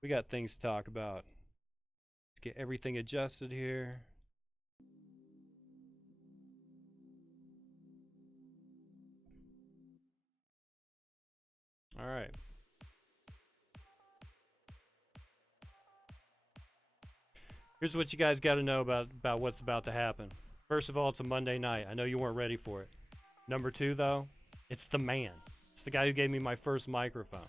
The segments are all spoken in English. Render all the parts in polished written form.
We got things to talk about. Let's get everything adjusted here. All right. Here's what you guys got to know about what's about to happen. First of all, it's a Monday night. I know you weren't ready for it. Number two, though, it's the man. It's the guy who gave me my first microphone.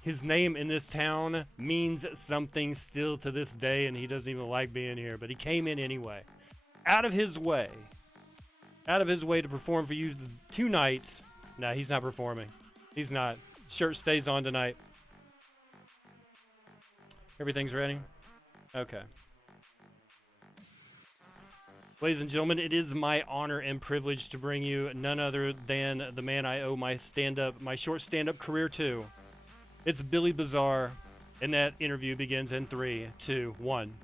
His name in this town means something still to this day, and he doesn't even like being here, but he came in anyway. Out of his way to perform for you 2 nights. Nah, he's not performing. He's not. Shirt stays on tonight. Everything's ready? Okay. Ladies and gentlemen, it is my honor and privilege to bring you none other than the man I owe my short stand-up career to. It's Billy Bazar, and that interview begins in 3, 2, 1.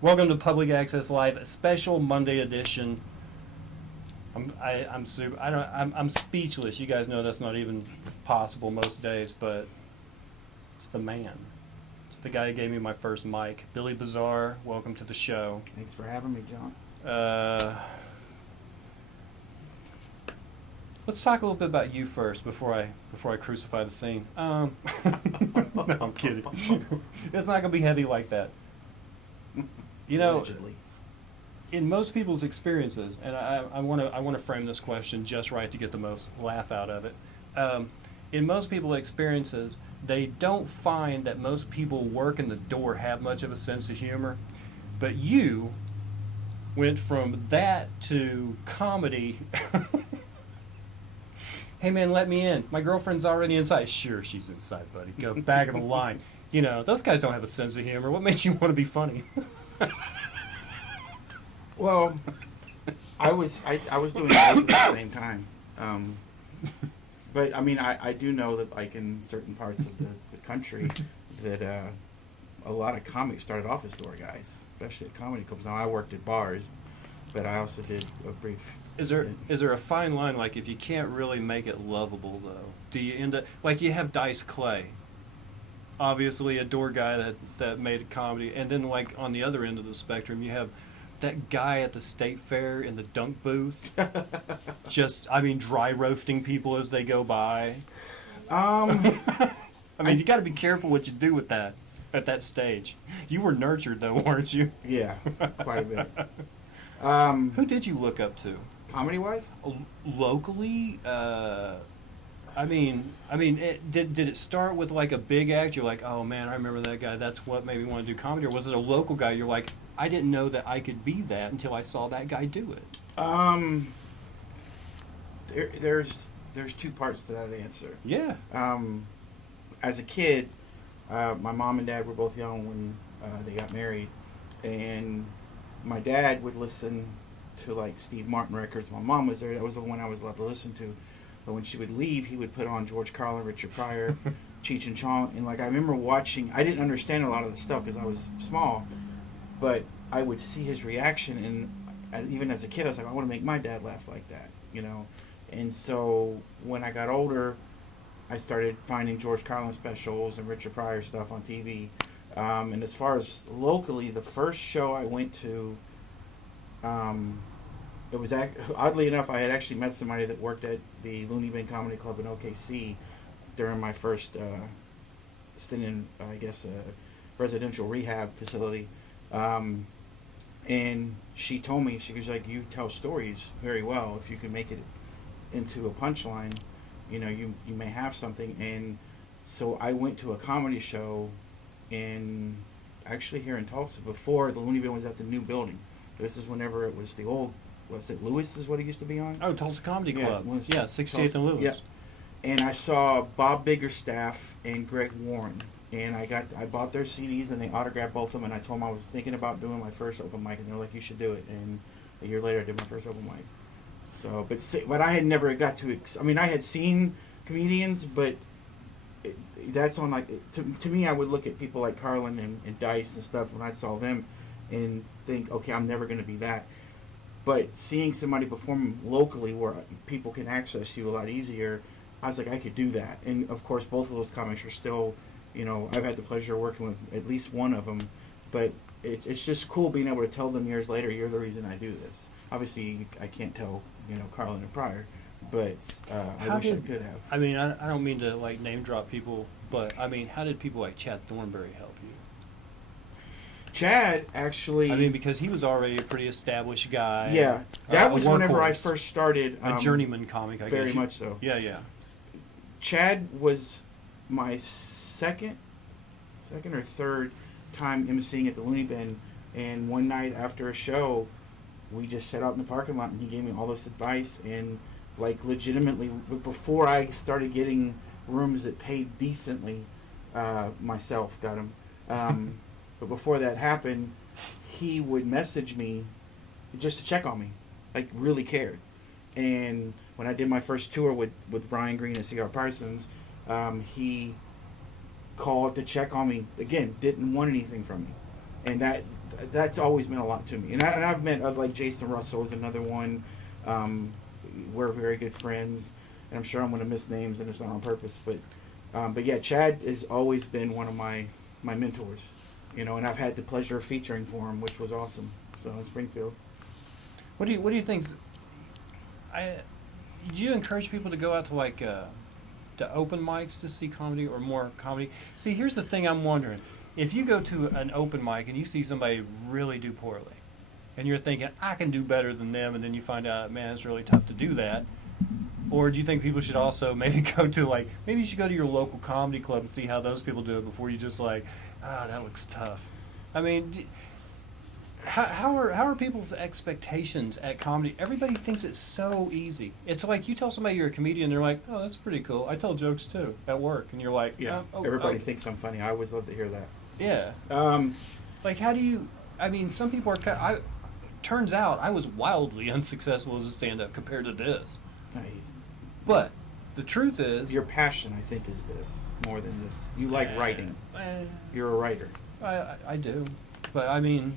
Welcome to Public Access Live, special Monday edition. I'm speechless. You guys know that's not even possible most days, but it's the man. It's the guy who gave me my first mic, Billy Bazar. Welcome to the show. Thanks for having me, John. Let's talk a little bit about you first before I crucify the scene. No, I'm kidding. It's not gonna be heavy like that. You know, Allegedly. in most people's experiences, and I want to frame this question just right to get the most laugh out of it. In most people's experiences, they don't find that most people working the door have much of a sense of humor, but you went from that to comedy. Hey man, let me in. My girlfriend's already inside. Sure, she's inside, buddy. Go back of the line. You know, those guys don't have a sense of humor. What makes you want to be funny? Well, I was doing both at the same time, but I mean I do know that like in certain parts of the country that a lot of comics started off as door guys, especially at comedy clubs. Now I worked at bars, but I also did a brief. Is there a fine line, like if you can't really make it lovable though, do you end up like you have Dice Clay, obviously a door guy that made a comedy, and then like on the other end of the spectrum you have that guy at the state fair in the dunk booth, dry roasting people as they go by. I mean, you got to be careful what you do with that at that stage. You were nurtured though, weren't you? Yeah, quite a bit. Who did you look up to? Comedy wise? Locally, did it start with like a big act? You're like, oh man, I remember that guy. That's what made me want to do comedy. Or was it a local guy? You're like, I didn't know that I could be that until I saw that guy do it. There's two parts to that answer. Yeah. As a kid, my mom and dad were both young when they got married, and my dad would listen to like Steve Martin records. My mom was there. That was the one I was allowed to listen to. But when she would leave, he would put on George Carlin, Richard Pryor, Cheech and Chong. And like I remember watching, I didn't understand a lot of the stuff because I was small, but I would see his reaction, and even as a kid, I was like, I want to make my dad laugh like that, you know. And so when I got older, I started finding George Carlin specials and Richard Pryor stuff on TV. And as far as locally, the first show I went to it was oddly enough, I had actually met somebody that worked at the Looney Bin Comedy Club in OKC during my first stint in, I guess, a residential rehab facility. And she told me, she was like, you tell stories very well. If you can make it into a punchline, you know, you may have something. And so I went to a comedy show actually here in Tulsa before the Looney Bin was at the new building. This is whenever it was the old, what's it, Lewis is what it used to be on? Oh, Tulsa Comedy Club. Yeah, 68th and Lewis. Yeah. And I saw Bob Biggerstaff and Greg Warren. And I bought their CDs and they autographed both of them. And I told them I was thinking about doing my first open mic, and they're like, "You should do it." And a year later, I did my first open mic. So, but I had never got to. I mean, I had seen comedians, but that's on like to me. I would look at people like Carlin and Dice and stuff when I saw them, and think, okay, I'm never going to be that. But seeing somebody perform locally where people can access you a lot easier, I was like, I could do that. And of course, both of those comics are still. You know, I've had the pleasure of working with at least one of them, but it's just cool being able to tell them years later, you're the reason I do this. Obviously, I can't tell, you know, Carlin and Pryor, but I wish I could have. I mean, I don't mean to, like, name drop people, but, I mean, how did people like Chad Thornberry help you? Chad, actually... I mean, because he was already a pretty established guy. Yeah, that was whenever I first started. A journeyman comic, I guess. Very much so. Yeah, yeah. Chad was my second or third time emceeing at the Looney Bin, and one night after a show, we just sat out in the parking lot, and he gave me all this advice, and like legitimately, before I started getting rooms that paid decently, myself got them, but before that happened, he would message me just to check on me, like really cared. And when I did my first tour with Brian Green and C.R. Parsons, he called to check on me. Again, didn't want anything from me, and that's always meant a lot to me. And I've met like Jason Russell is another one. We're very good friends, and I'm sure I'm going to miss names, and it's not on purpose. But yeah, Chad has always been one of my mentors, you know, and I've had the pleasure of featuring for him, which was awesome. So in Springfield. What do you think? Do you encourage people to go out to like to open mics to see comedy or more comedy? See, here's the thing I'm wondering. If you go to an open mic and you see somebody really do poorly, and you're thinking, I can do better than them, and then you find out, man, it's really tough to do that. Or do you think people should also maybe maybe you should go to your local comedy club and see how those people do it before you just like, that looks tough. I mean, how are people's expectations at comedy? Everybody thinks it's so easy. It's like you tell somebody you're a comedian, they're like, oh, that's pretty cool. I tell jokes too at work, and you're like, yeah. Everybody thinks I'm funny. I always love to hear that. Yeah. Like, how do you? I mean, some people are. Turns out I was wildly unsuccessful as a stand-up compared to this. Nice. But the truth is, your passion, I think, is this more than this. You like writing. You're a writer. I do, but I mean.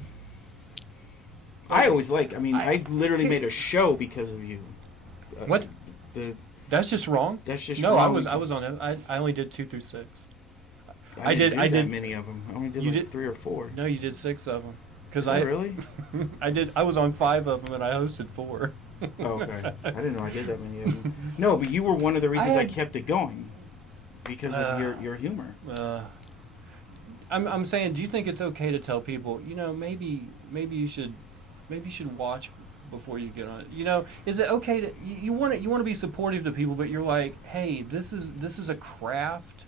I always I literally made a show because of you. What? That's just wrong. That's just no. wrong. I was on it. I only did 2 through 6. I did that many of them. I only did 3 or 4. No, you did 6 of them. Really? I was on 5 of them and I hosted 4. Oh, okay. I didn't know I did that many of them. No, but you were one of the reasons I kept it going because of your humor. I'm saying, do you think it's okay to tell people, you know, maybe you should watch before you get on it? You know, is it okay to you want to be supportive to people, but you're like, hey, this is a craft,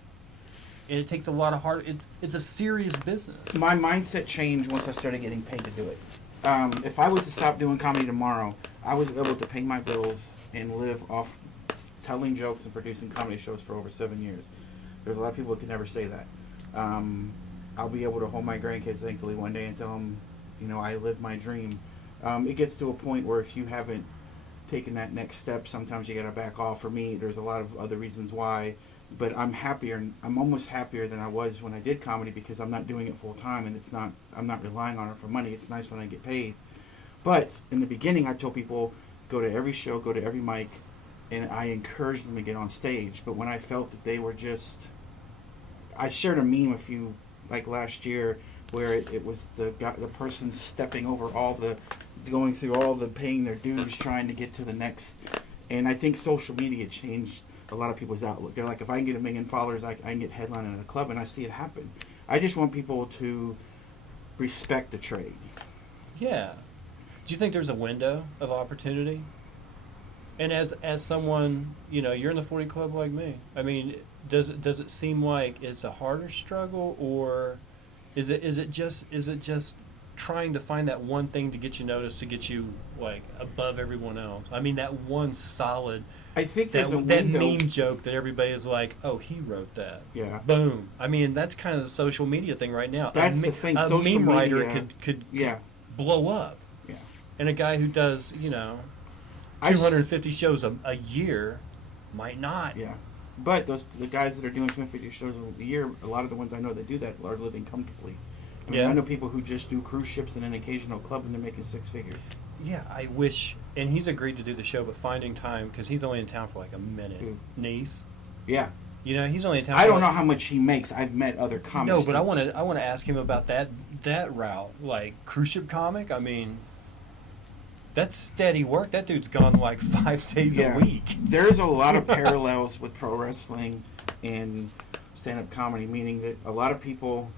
and it takes a lot of heart. It's a serious business. My mindset changed once I started getting paid to do it. If I was to stop doing comedy tomorrow, I was able to pay my bills and live off telling jokes and producing comedy shows for over 7 years. There's a lot of people who can never say that. I'll be able to hold my grandkids, thankfully, one day and tell them, you know, I lived my dream. It gets to a point where if you haven't taken that next step, sometimes you got to back off. For me, there's a lot of other reasons why, but I'm happier. I'm almost happier than I was when I did comedy because I'm not doing it full time, and I'm not relying on it for money. It's nice when I get paid. But in the beginning, I told people, go to every show, go to every mic, and I encouraged them to get on stage. But when I felt that they were just, I shared a meme like last year, where it was the person stepping over all the going through all the paying their dues, trying to get to the next. And I think social media changed a lot of people's outlook. They're like, if I can get 1 million followers, I can get headlining at a club, and I see it happen. I just want people to respect the trade. Yeah. Do you think there's a window of opportunity? And as someone, you're in the 40 club like me. I mean, does it seem like it's a harder struggle, or is it just trying to find that one thing to get you noticed, to get you like above everyone else? I mean, that one solid. I think there's a that window. meme joke that everybody is like, oh, he wrote that. Yeah. Boom. I mean, that's kind of the social media thing right now. That's the thing. A Social meme writer media, could yeah, blow up. yeah. And a guy who does, 250 shows a year might not. Yeah. But the guys that are doing 250 shows a year, a lot of the ones I know that do that are living comfortably. I mean, Yeah. I know people who just do cruise ships and an occasional club, and they're making 6 figures. Yeah, I wish. And he's agreed to do the show, but finding time, because he's only in town for like a minute. Who? Nice. Yeah. He's only in town. I for don't like, know how much he makes. I've met other comics. No, but I want to ask him about that route, like cruise ship comic. I mean, that's steady work. That dude's gone like 5 days a week. There's a lot of parallels with pro wrestling and stand-up comedy, meaning that a lot of people,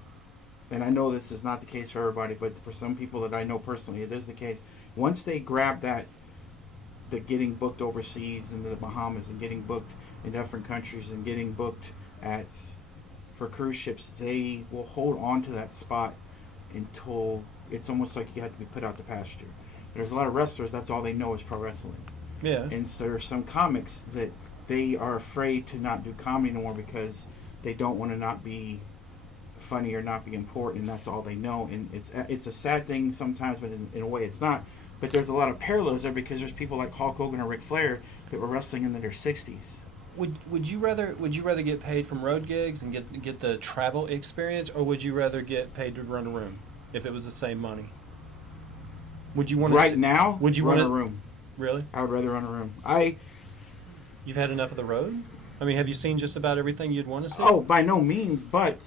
and I know this is not the case for everybody, but for some people that I know personally, it is the case. Once they grab the getting booked overseas in the Bahamas and getting booked in different countries and getting booked for cruise ships, they will hold on to that spot until it's almost like you have to be put out to pasture. There's a lot of wrestlers, that's all they know is pro wrestling. Yeah. And so there are some comics that they are afraid to not do comedy anymore because they don't want to not be funny or not be important, and that's all they know. And it's a sad thing sometimes, but in a way it's not. But there's a lot of parallels there because there's people like Hulk Hogan or Ric Flair that were wrestling in their 60s. Would you rather get paid from road gigs and get the travel experience, or would you rather get paid to run a room if it was the same money? Would you want to now? Would you run want a room? Really? I would rather run a room. You've had enough of the road? I mean, have you seen just about everything you'd want to see? Oh, by no means, but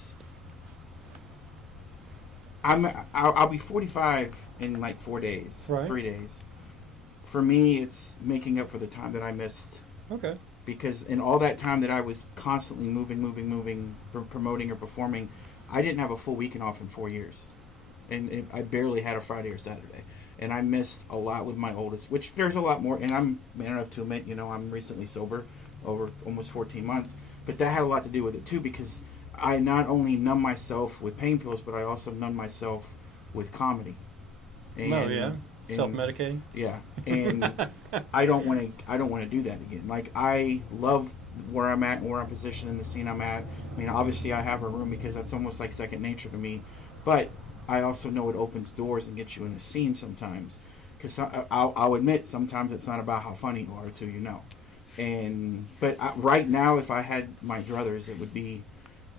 I'll be 45 in like 4 days, Right. 3 days. For me, it's making up for the time that I missed. Okay. Because in all that time that I was constantly moving, promoting or performing, I didn't have a full weekend off in 4 years. And I barely had a Friday or Saturday. And I missed a lot with my oldest, which there's a lot more. And I'm man enough to admit, I'm recently sober, over almost 14 months. But that had a lot to do with it, too, because I not only numb myself with pain pills, but I also numb myself with comedy. And, Oh, yeah? Self-medicating? Yeah. And I don't want to do that again. Like, I love where I'm at and where I'm positioned in the scene I'm at. I mean, obviously I have a room because that's almost like second nature to me. But I also know it opens doors and gets you in the scene sometimes. Because I'll admit, sometimes it's not about how funny you are, it's who you know. But right now, if I had my druthers, it would be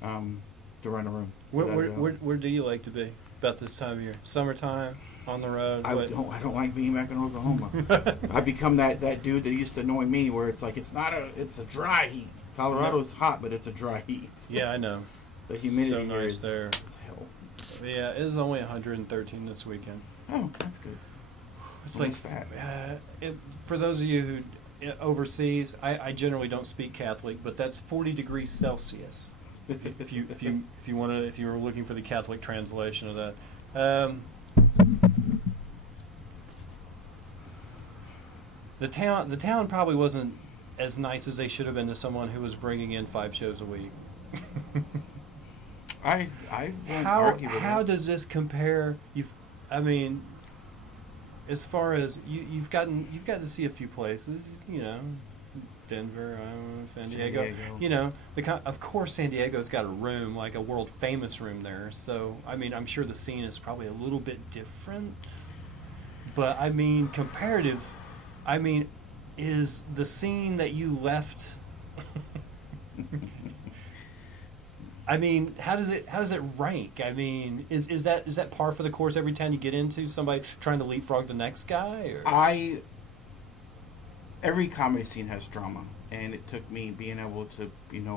to run a room. Where do you like to be about this time of year? Summertime, on the road? I don't like being back in Oklahoma. I become that dude that used to annoy me, where it's like it's a dry heat. Colorado's hot, but it's a dry heat. Yeah, I know. The humidity so nice there there. is hell. Yeah, it is only 113 this weekend. Oh, that's good. It's What's like that? for those of you who overseas, I generally don't speak Catholic, but that's 40 degrees Celsius. if you were looking for the Catholic translation of that. The town probably wasn't as nice as they should have been to someone who was bringing in 5 shows a week. I won't argue with How that. does this compare? As far as you've gotten to see a few places, Denver, San Diego. Of course San Diego's got a room, like a world famous room there. So I'm sure the scene is probably a little bit different. But comparative. Is the scene that you left? How does it rank? Is that par for the course every time you get into somebody trying to leapfrog the next guy? Or? Every comedy scene has drama, and it took me being able to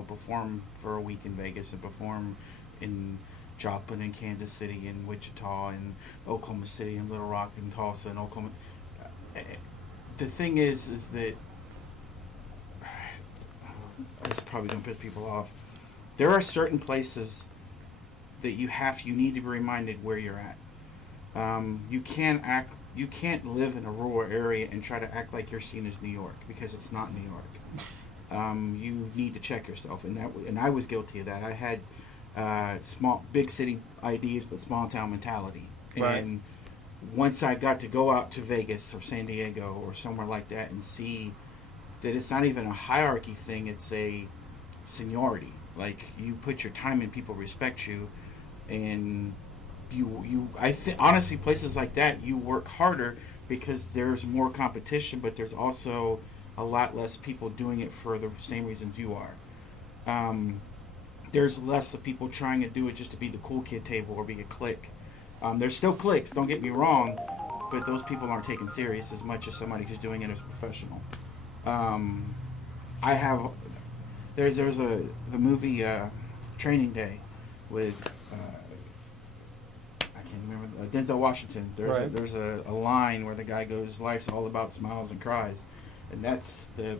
perform for a week in Vegas and perform in Joplin and Kansas City and Wichita and Oklahoma City and Little Rock and Tulsa and Oklahoma. The thing is that this is probably gonna piss people off. There are certain places that you need to be reminded where you're at. You can't live in a rural area and try to act like you're seen as New York, because it's not New York. You need to check yourself, and I was guilty of that. I had big city ideas, but small town mentality. Right. And once I got to go out to Vegas or San Diego or somewhere like that and see that it's not even a hierarchy thing, it's a seniority. Like, you put your time in, people respect you, and honestly, places like that, you work harder because there's more competition, but there's also a lot less people doing it for the same reasons you are. There's less of people trying to do it just to be the cool kid table or be a clique. There's still cliques, don't get me wrong, but those people aren't taken serious as much as somebody who's doing it as a professional. There's the movie Training Day with I can't remember, Denzel Washington. There's a line where the guy goes, "Life's all about smiles and cries," and that's the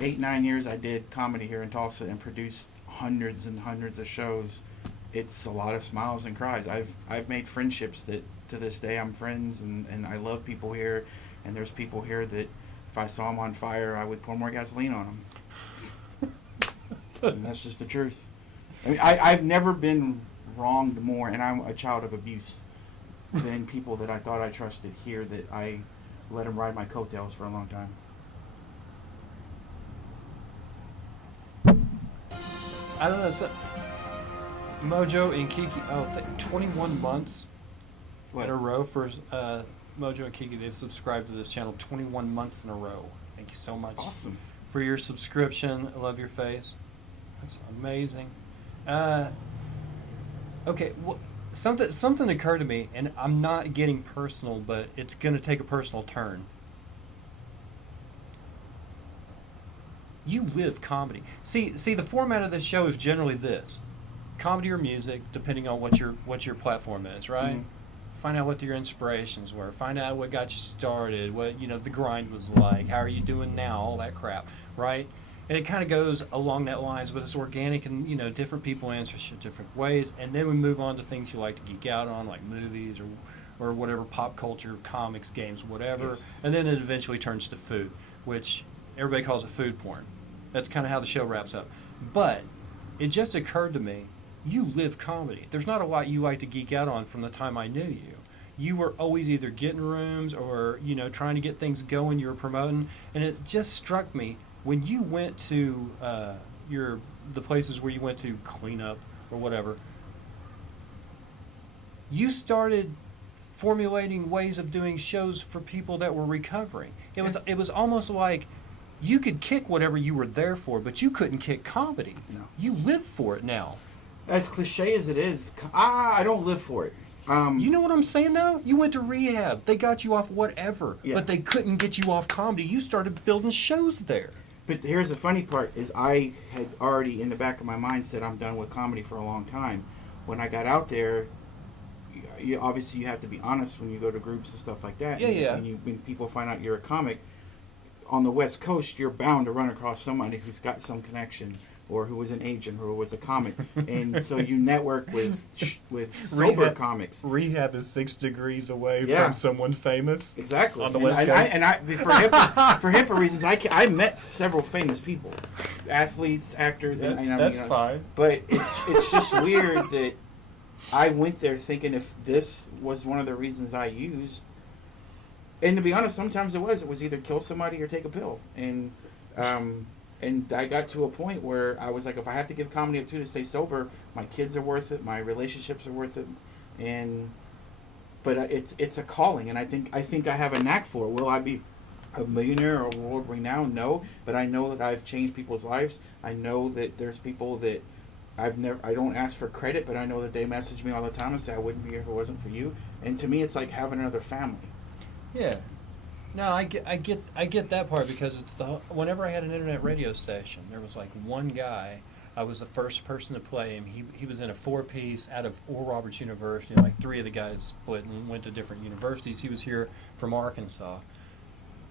8-9 years I did comedy here in Tulsa and produced hundreds and hundreds of shows. It's a lot of smiles and cries. I've made friendships that to this day I'm friends, and I love people here, and there's people here that if I saw them on fire, I would pour more gasoline on them. And that's just the truth. I mean, I've never been wronged more, and I'm a child of abuse, than people that I thought I trusted here that I let them ride my coattails for a long time. I don't know. So, Mojo and Kiki, 21 months in a row for Mojo and Kiki. They've subscribed to this channel 21 months in a row. Thank you so much. Awesome. For your subscription. I love your face. That's amazing. Okay, well, something occurred to me, and I'm not getting personal, but it's going to take a personal turn. You live comedy. See, the format of this show is generally this: comedy or music, depending on what your platform is, right? Mm-hmm. Find out what your inspirations were. Find out what got you started. What the grind was like. How are you doing now? All that crap, right? And it kind of goes along that lines, but it's organic, and different people answer shit different ways. And then we move on to things you like to geek out on, like movies or whatever, pop culture, comics, games, whatever. Yes. And then it eventually turns to food, which everybody calls it food porn. That's kind of how the show wraps up. But it just occurred to me, you live comedy. There's not a lot you like to geek out on from the time I knew you. You were always either getting rooms or, trying to get things going, you were promoting. And it just struck me, when you went to the places where you went to clean up or whatever, you started formulating ways of doing shows for people that were recovering. It was almost like you could kick whatever you were there for, but you couldn't kick comedy. No. You live for it now. As cliche as it is, I don't live for it. You know what I'm saying, though? You went to rehab. They got you off whatever, yeah. But they couldn't get you off comedy. You started building shows there. But here's the funny part, is I had already in the back of my mind said I'm done with comedy for a long time. When I got out there, obviously you have to be honest when you go to groups and stuff like that. Yeah. And when people find out you're a comic, on the West Coast, you're bound to run across somebody who's got some connection, or who was an agent, or who was a comic. And so you network with sober comics. Rehab is 6 degrees away from someone famous. Exactly. On the West Coast. For HIPAA reasons, I met several famous people. Athletes, actors. That's fine. But it's just weird that I went there thinking if this was one of the reasons I used. And to be honest, sometimes it was either kill somebody or take a pill. And I got to a point where I was like, if I have to give comedy up to stay sober, my kids are worth it, my relationships are worth it, but it's a calling, and I think I have a knack for it. Will I be a millionaire or world renowned? No, but I know that I've changed people's lives. I know that there's people that I don't ask for credit, but I know that they message me all the time and say I wouldn't be here if it wasn't for you. And to me, it's like having another family. Yeah. No, I get that part, because it's whenever I had an internet radio station, there was like one guy I was the first person to play him. He was in a 4-piece out of Oral Roberts University. And like 3 of the guys split and went to different universities. He was here from Arkansas.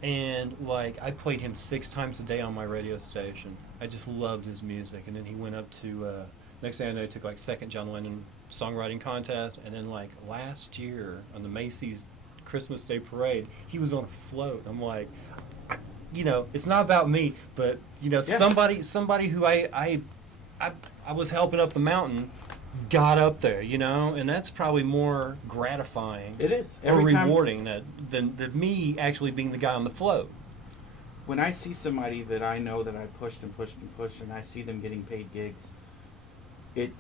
And like I played him 6 times a day on my radio station. I just loved his music. And then he went up to next thing I know, he took like 2nd John Lennon songwriting contest. And then like last year on the Macy's Christmas Day parade, he was on a float. I'm like, you know, it's not about me, but you know, somebody who I was helping up the mountain got up there, you know, and that's probably more gratifying. It is. Or rewarding than me actually being the guy on the float. When I see somebody that I know that I pushed and pushed and pushed, and I see them getting paid gigs, it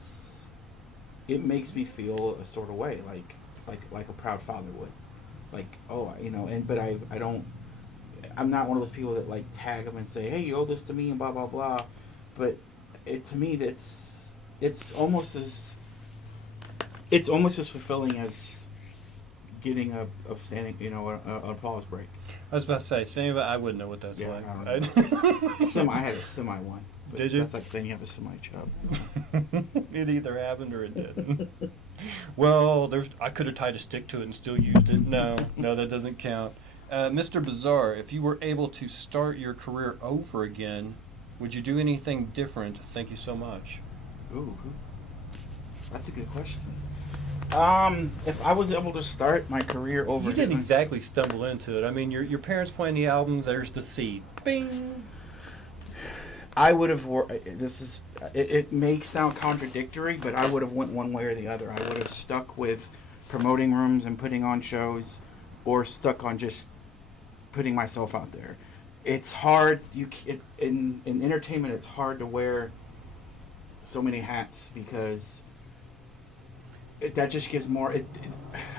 makes me feel a sort of way, like a proud father would, like, oh, you know, but I'm not one of those people that like tag them and say, hey, you owe this to me and blah blah blah, but to me it's almost as fulfilling as getting a standing, you know, an applause break. I was about to say, saying I wouldn't know what that's like. I don't know. I had a semi one. Did you? That's like saying you have a semi chub. It either happened or it didn't. Well, I could have tied a stick to it and still used it. No, that doesn't count. Mr. Bazar, if you were able to start your career over again, would you do anything different? Thank you so much. Ooh, that's a good question. If I was able to start my career over, you didn't exactly stumble into it. I mean, your parents playing the albums. There's the seed. Bing. I would have. It may sound contradictory, but I would have went one way or the other. I would have stuck with promoting rooms and putting on shows, or stuck on just putting myself out there. It's hard. In entertainment, it's hard to wear so many hats because that just gives more.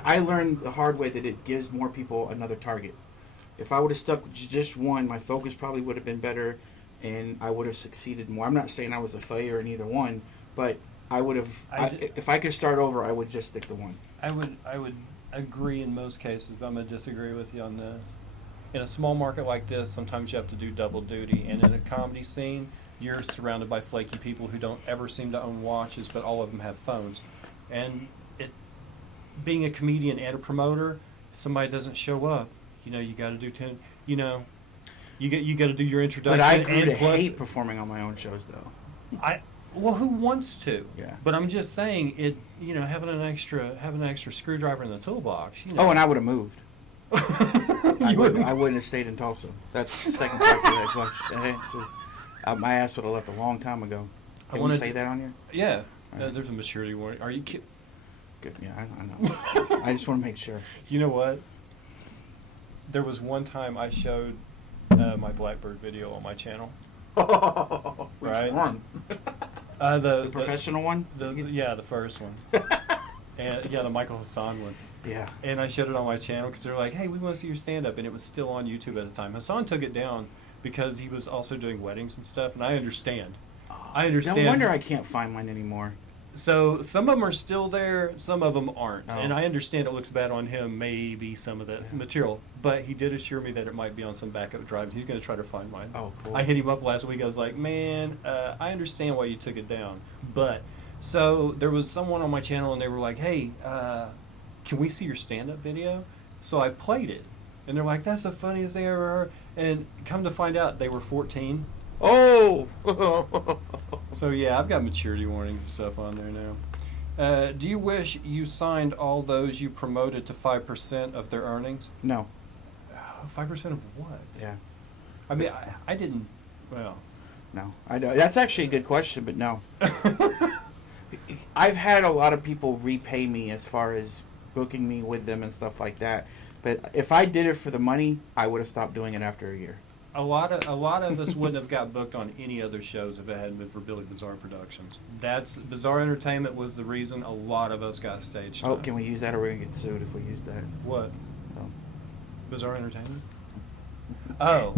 I learned the hard way that it gives more people another target. If I would have stuck with just one, my focus probably would have been better, and I would have succeeded more. I'm not saying I was a failure in either one, but I would have. If I could start over, I would just stick to one. I would agree in most cases, but I'm going to disagree with you on this. In a small market like this, sometimes you have to do double duty, and in a comedy scene, you're surrounded by flaky people who don't ever seem to own watches, but all of them have phones. And being a comedian and a promoter, if somebody doesn't show up, you know, you got to do 10. You know, you got to do your introduction. But I grew to hate performing on my own shows, though. Well, who wants to? Yeah. But I'm just saying it. You know, having an extra screwdriver in the toolbox. You know. Oh, and I would have moved. I wouldn't have stayed in Tulsa. That's the second part my ass would have left a long time ago. Can you say that on here? Yeah. Right. There's a maturity warning. Are you kidding? Good. Yeah, I know. I just want to make sure. You know what? There was one time I showed my Blackbird video on my channel. Which right? one? The professional one? The first one. And the Michael Hassan one. Yeah. And I showed it on my channel because they're like, hey, we want to see your stand-up. And it was still on YouTube at the time. Hassan took it down because he was also doing weddings and stuff. And I understand. No wonder I can't find mine anymore. So some of them are still there. Some of them aren't. Oh. And I understand it looks bad on him, maybe some of that material. But he did assure me that it might be on some backup drive. He's going to try to find mine. Oh, cool. I hit him up last week. I was like, man, I understand why you took it down. But so there was someone on my channel, and they were like, hey, can we see your stand-up video? So I played it. And they're like, that's the funniest thing I ever heard. And come to find out, they were 14. Oh! So, yeah, I've got maturity warnings and stuff on there now. Do you wish you signed all those you promoted to 5% of their earnings? No. 5% of what? Yeah. I mean, I didn't, well. No. That's actually a good question, but no. I've had a lot of people repay me as far as booking me with them and stuff like that. But if I did it for the money, I would have stopped doing it after a year. A lot of us wouldn't have got booked on any other shows if it hadn't been for Billy Bazar Productions. Bizarre Entertainment was the reason a lot of us got stage time. Oh, can we use that, or we're going to get sued if we use that? What? Oh. Bizarre Entertainment? Oh.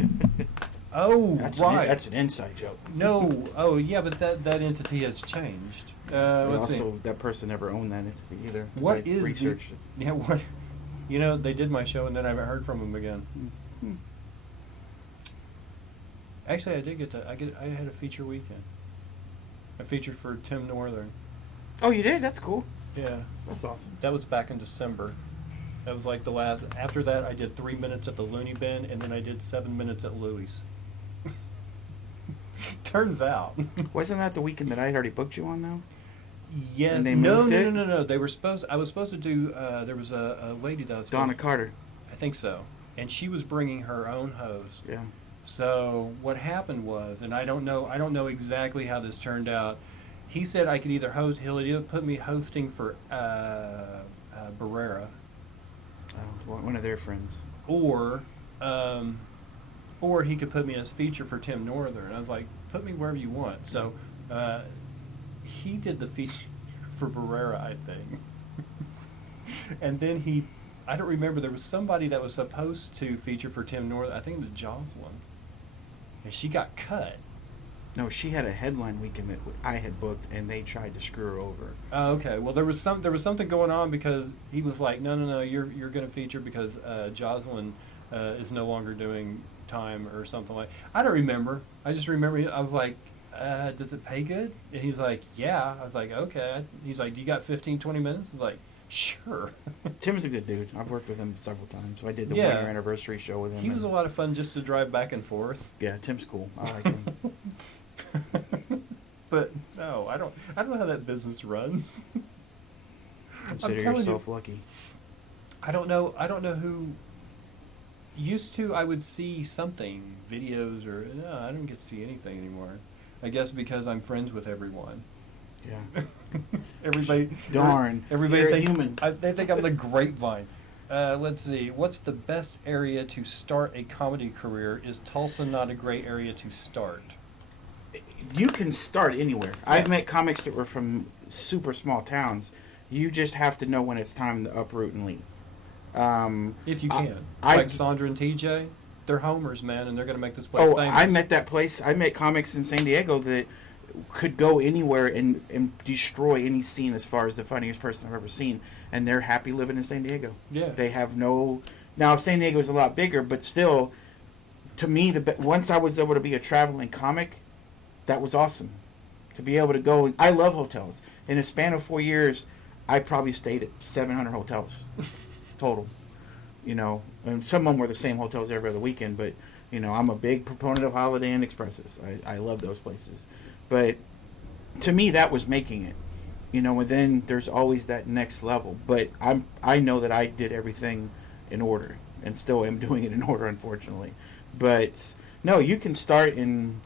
Oh, right. That's an inside joke. No. Oh, yeah, but that entity has changed. Let's see. That person never owned that entity either. What is researched it? Yeah, what? You know, they did my show, and then I haven't heard from them again. Mm-hmm. Actually, I did I had a feature weekend. I featured for Tim Northern. Oh, you did? That's cool. Yeah. That's awesome. That was back in December. That was like the last. After that, I did 3 minutes at the Looney Bin, and then I did 7 minutes at Louis. Turns out. Wasn't that the weekend that I had already booked you on, though? Yes. And they No. moved it? No. They were supposed. I was supposed to do. There was a lady that was. Donna Carter. I think so, and she was bringing her own hose. Yeah. So what happened was, and I don't know exactly how this turned out. He said I could either host. He'll either put me hosting for Barrera, Oh, one of their friends. or he could put me as feature for Tim Northern. I was like, put me wherever you want. So he did the feature for Barrera, I think. And then I don't remember, there was somebody that was supposed to feature for Tim Northern. I think it was Jocelyn. And she got cut. No, she had a headline weekend that I had booked, and they tried to screw her over. Oh, okay. Well, there was something going on because he was like, no, you're going to feature because Jocelyn is no longer doing time or something like. I don't remember. I just remember I was like, does it pay good? And he's like, yeah. I was like, okay. He's like, do you got 15, 20 minutes? I was like, sure. Tim's a good dude. I've worked with him several times. So I did the Yeah. 1-year anniversary show with him. He was a lot of fun just to drive back and forth. Yeah, Tim's cool. I like him. But no, I don't know how that business runs. Consider telling yourself lucky. I don't know who used to. I would see something, videos, or no, I don't get to see anything anymore. I guess because I'm friends with everyone. Yeah. Everybody. Darn. Everybody You're a thinks human. they think I'm the grapevine. Let's see. What's the best area to start a comedy career? Is Tulsa not a great area to start? You can start anywhere. Yeah. I've met comics that were from super small towns. You just have to know when it's time to uproot and leave. If you can. Like Sandra and TJ, they're homers, man, and they're going to make this place famous. I met that place. I met comics in San Diego that could go anywhere and destroy any scene as far as the funniest person I've ever seen, and they're happy living in San Diego. Yeah. They have no... Now, San Diego is a lot bigger, but still, to me, once I was able to be a traveling comic, that was awesome. To be able to go... I love hotels. In a span of 4 years, I probably stayed at 700 hotels total. You know, and some of them were the same hotels every other weekend, but, you know, I'm a big proponent of Holiday Inn Expresses. I love those places. But to me, that was making it. You know, and then there's always that next level. But I know that I did everything in order, and still am doing it in order, unfortunately. But, no, you can start in...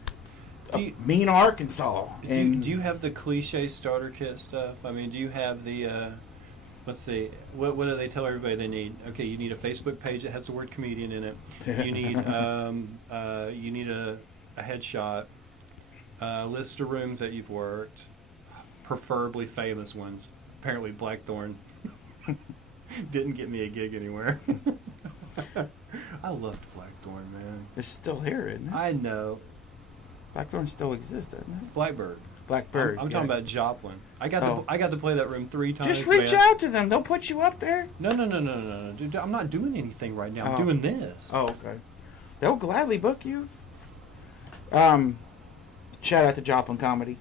Mean Arkansas. Do you have the cliche starter kit stuff? I mean, do you have the, let's see, what do they tell everybody they need? Okay, you need a Facebook page that has the word comedian in it. You need a headshot, a list of rooms that you've worked, preferably famous ones. Apparently Blackthorn didn't get me a gig anywhere. I loved Blackthorn, man. It's still here, isn't it? I know. Blackthorn still exists, doesn't it? Blackbird. Blackbird. I'm talking about Joplin. I got to play that room 3 times. Just reach out to them. They'll put you up there. No, dude. I'm not doing anything right now. I'm doing this. Oh, okay. They'll gladly book you. Shout out to Joplin Comedy.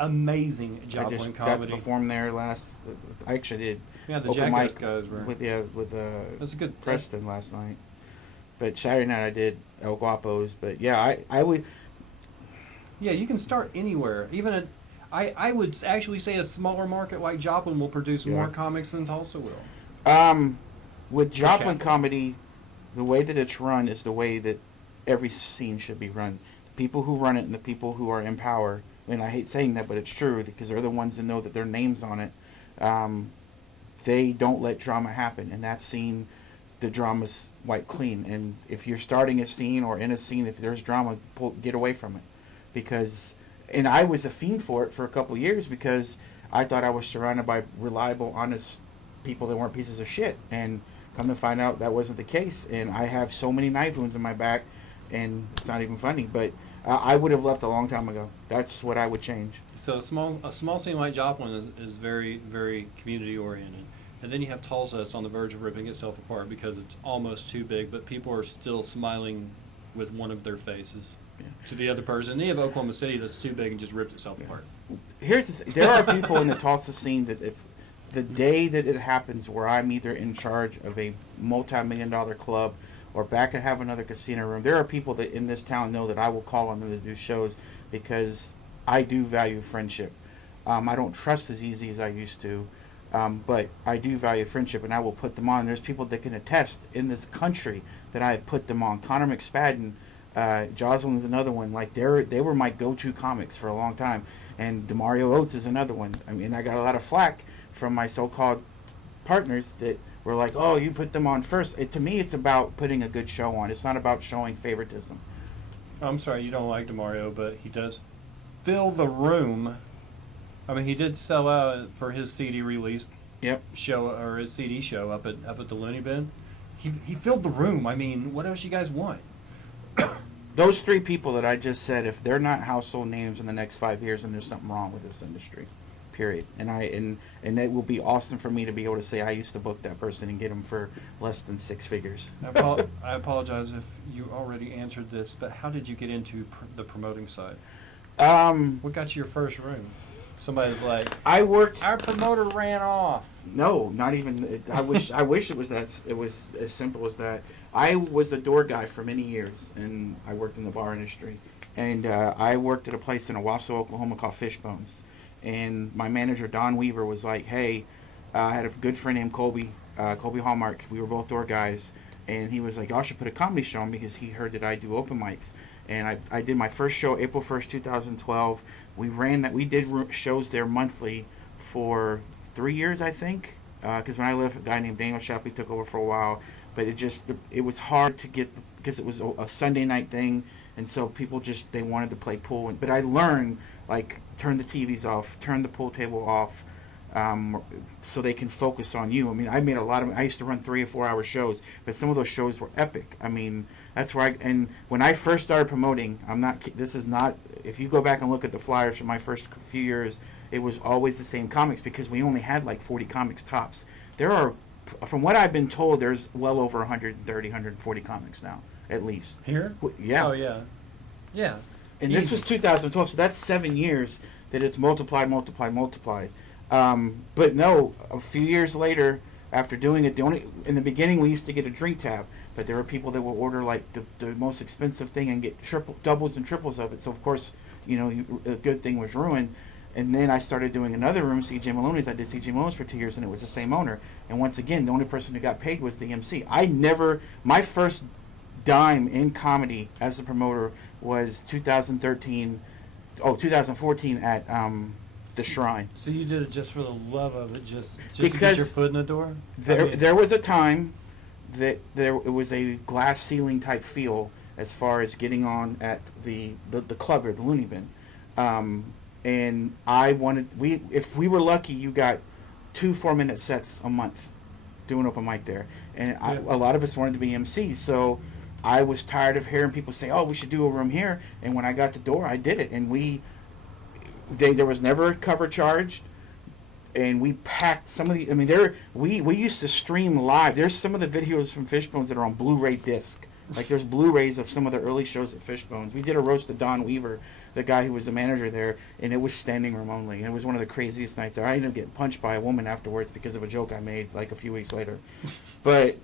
Amazing Joplin I just Comedy. got to perform there last. I actually did. Yeah, the open Jackass mic guys were. with That's a good Preston last night. But Saturday night I did El Guapos. But yeah, I would. Yeah, you can start anywhere. Even I would actually say a smaller market like Joplin will produce more comics than Tulsa will. With Joplin Comedy, the way that it's run is the way that every scene should be run. The people who run it and the people who are in power, and I hate saying that, but it's true because they're the ones that know that their name's on it. They don't let drama happen. And that scene, the drama's wiped clean. And if you're starting a scene or in a scene, if there's drama, get away from it. And I was a fiend for it for a couple of years because I thought I was surrounded by reliable, honest people that weren't pieces of shit. And come to find out that wasn't the case. And I have so many knife wounds in my back, and it's not even funny. But I would have left a long time ago. That's what I would change. So a small scene like Joplin is very, very community oriented. And then you have Tulsa that's on the verge of ripping itself apart because it's almost too big, but people are still smiling with one of their faces. to the other person. And you have Oklahoma City that's too big and just ripped itself apart. Here's there are people in the Tulsa scene that if the day that it happens where I'm either in charge of a multi-million-dollar club or back and have another casino room, there are people that in this town know that I will call on them to do shows because I do value friendship. I don't trust as easy as I used to, but I do value friendship, and I will put them on. There's people that can attest in this country that I have put them on. Connor McSpadden, Jocelyn is another one. Like they were my go-to comics for a long time, and Demario Oates is another one. I mean, I got a lot of flack from my so-called partners that were like, "Oh, you put them on first." To me, it's about putting a good show on. It's not about showing favoritism. I'm sorry, you don't like DeMario, but he does fill the room. I mean, he did sell out for his CD release Yep. show, or his CD show up at the Looney Bin. He filled the room. I mean, what else you guys want? Those three people that I just said, if they're not household names in the next 5 years, then there's something wrong with this industry. Period. And it will be awesome for me to be able to say I used to book that person and get them for less than six figures. I apologize if you already answered this, but how did you get into the promoting side? What got you your first room? Somebody's like, I worked. our promoter ran off. No, not even. I wish it was that. It was as simple as that. I was a door guy for many years, and I worked in the bar industry. And I worked at a place in Owasso, Oklahoma called Fishbones. And my manager Don Weaver was like, "Hey, I had a good friend named Colby Hallmark. We were both door guys, and he was like, I should put a comedy show on because he heard that I do open mics." And I did my first show April 1st, 2012. We ran that. We did shows there monthly for 3 years, I think. Because when I left, a guy named Daniel Shapley took over for a while. But it was hard to get because it was a Sunday night thing, and so people they wanted to play pool. But I learned like turn the TVs off, turn the pool table off, so they can focus on you. I mean, I used to run 3 or 4 hour shows, but some of those shows were epic. I mean, that's where and when I first started promoting, if you go back and look at the flyers from my first few years, it was always the same comics because we only had like 40 comics tops. There are, from what I've been told, there's well over 130, 140 comics now, at least. Here? Yeah. Oh, yeah. Yeah. And this was 2012, so that's 7 years that it's multiplied. But no, a few years later, after doing it, in the beginning we used to get a drink tab, but there were people that would order like the most expensive thing and get doubles and triples of it. So of course, a good thing was ruined. And then I started doing another room, CJ Maloney's. I did CJ Maloney's for 2 years, and it was the same owner. And once again, the only person who got paid was the MC. My first dime in comedy as a promoter was 2014 at the Shrine. So you did it just for the love of it, just to Because get your foot in the door? There was a time that it was a glass ceiling type feel as far as getting on at the club or the Looney Bin. And if we were lucky, you got 2 4-minute sets a month doing open mic there. And a lot of us wanted to be MCs, so I was tired of hearing people say, "Oh, we should do a room here." And when I got the door, I did it. And there was never a cover charged. And we packed some of the. I mean, we used to stream live. There's some of the videos from Fishbones that are on Blu-ray disc. Like there's Blu-rays of some of the early shows at Fishbones. We did a roast of Don Weaver, the guy who was the manager there, and it was standing room only. And it was one of the craziest nights there. I ended up getting punched by a woman afterwards because of a joke I made like a few weeks later. But,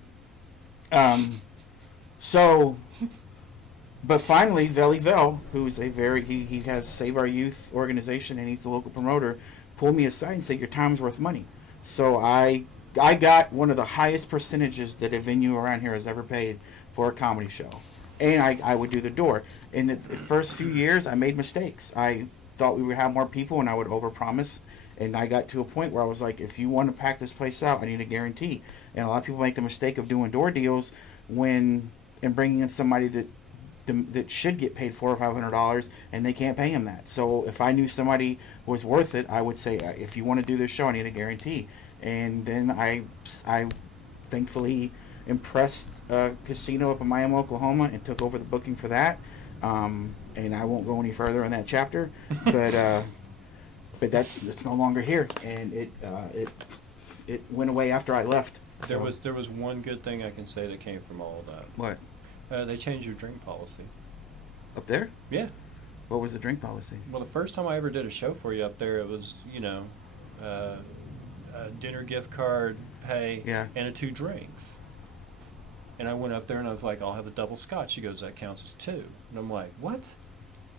but finally, Veli Vel, who's he has Save Our Youth organization and he's the local promoter, pulled me aside and said, "Your time's worth money." So I got one of the highest percentages that a venue around here has ever paid for a comedy show. And I would do the door. In the first few years, I made mistakes. I thought we would have more people, and I would overpromise. And I got to a point where I was like, if you want to pack this place out, I need a guarantee. And a lot of people make the mistake of doing door deals and bringing in somebody that should get paid $400 or $500, and they can't pay him that. So if I knew somebody was worth it, I would say, if you want to do this show, I need a guarantee. And then I thankfully impressed a casino up in Miami, Oklahoma, and took over the booking for that. And I won't go any further in that chapter, but that's no longer here, and it went away after I left. There was one good thing I can say that came from all of that. What? They changed your drink policy. Up there? Yeah. What was the drink policy? Well, the first time I ever did a show for you up there, it was, a dinner gift card, pay, Yeah. and a 2 drinks. And I went up there and I was like, I'll have a double scotch. She goes, that counts as 2. And I'm like, what? It's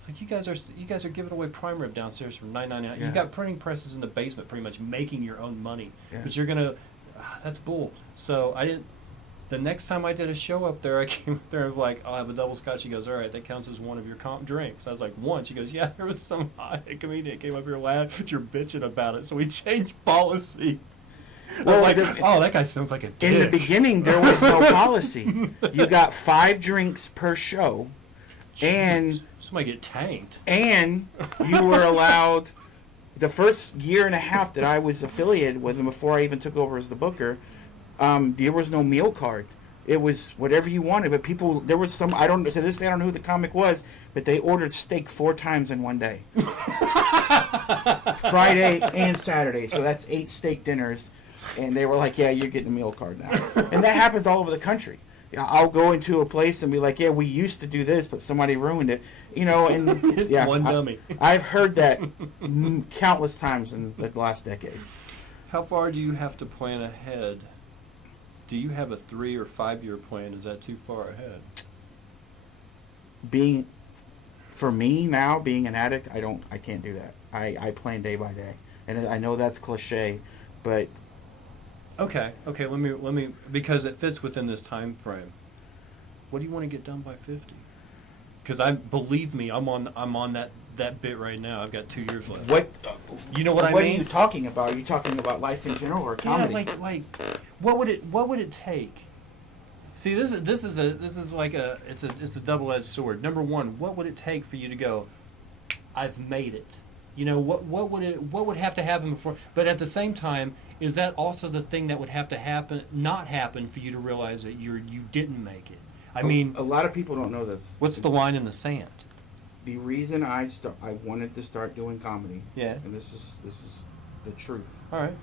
like, you guys are giving away prime rib downstairs for $9.99. Yeah. You got printing presses in the basement, pretty much making your own money. Yeah. But you're gonna, that's bull. So I didn't. The next time I did a show up there, I came up there and was like, I'll have a double scotch. She goes, all right, that counts as one of your comp drinks. I was like, 1. She goes, yeah, there was some hot comedian came up here last, but you're bitching about it. So we changed policy. Well, Like, oh, that guy sounds like a dick. In the beginning, there was no policy. You got 5 drinks per show, and Somebody get tanked. and you were allowed. The first year and a half that I was affiliated with them, before I even took over as the booker, there was no meal card. It was whatever you wanted. But people, there was some. I don't, to this day, I don't know who the comic was, but they ordered steak 4 times in one day, Friday and Saturday. So that's 8 steak dinners. And they were like, yeah, you're getting a meal card now. And that happens all over the country. I'll go into a place and be like, yeah, we used to do this, but somebody ruined it. And yeah, One dummy. I've heard that countless times in the last decade. How far do you have to plan ahead? Do you have a 3 or 5 year plan? Is that too far ahead? For me now, being an addict, I can't do that. I plan day by day. And I know that's cliche, but Okay. Let me because it fits within this time frame. What do you want to get done by 50? Because believe me, I'm on that bit right now. I've got 2 years left. what You know what I mean? What are you talking about? Are you talking about life in general or comedy? Yeah, like what would it take? See, this is like it's a double-edged sword. Number one, what would it take for you to go, I've made it? What would have to happen before? But at the same time, is that also the thing that would have to not happen for you to realize that you didn't make it? I mean, a lot of people don't know this. what's the line in the sand? The reason I wanted to start doing comedy, Yeah. and this is the truth, All right.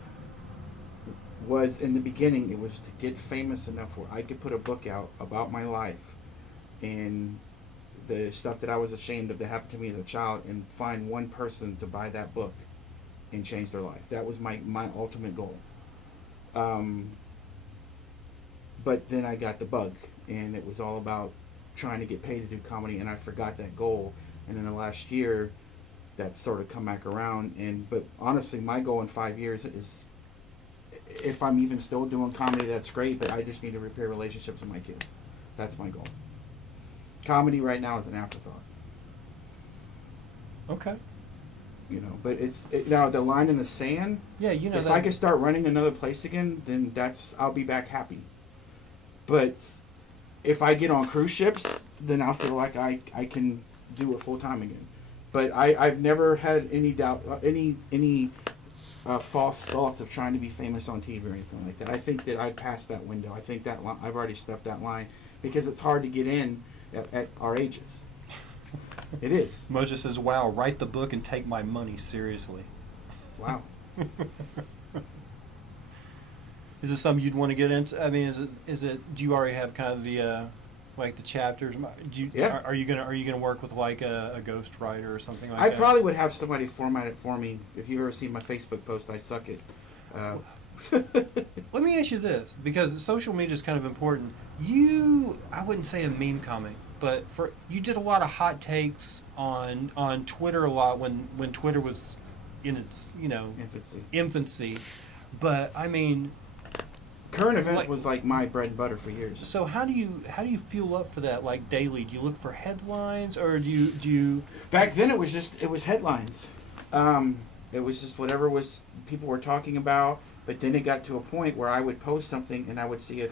was in the beginning, it was to get famous enough where I could put a book out about my life and the stuff that I was ashamed of that happened to me as a child, and find one person to buy that book and change their life. That was my ultimate goal. But then I got the bug, and it was all about trying to get paid to do comedy, and I forgot that goal. And in the last year, that's sort of come back around. But honestly, my goal in 5 years is, if I'm even still doing comedy, that's great, but I just need to repair relationships with my kids. That's my goal. Comedy right now is an afterthought. Okay. But now the line in the sand. Yeah, If I could start running another place again, then I'll be back happy. But if I get on cruise ships, then I'll feel like I can do it full time again. But I've never had any doubt, any false thoughts of trying to be famous on TV or anything like that. I think that I passed that window. I think that I've already stepped that line, because it's hard to get in at our ages. It is. Moses says, wow, write the book and take my money seriously. Wow. Is this something you'd want to get into? I mean, is it? Do you already have kind of the like the chapters? Yeah. Are you gonna work with like a ghostwriter or something like I that? probably would have somebody format it for me. If you've ever seen my Facebook post, I suck it. Let me ask you this, because social media is kind of important. I wouldn't say a meme comic, but you did a lot of hot takes on Twitter a lot when Twitter was in its infancy. But I mean, current event was like my bread and butter for years. So how do you fuel up for that, like daily? Do you look for headlines, or do you? Back then it was headlines. It was just whatever people were talking about. But then it got to a point where I would post something and I would see a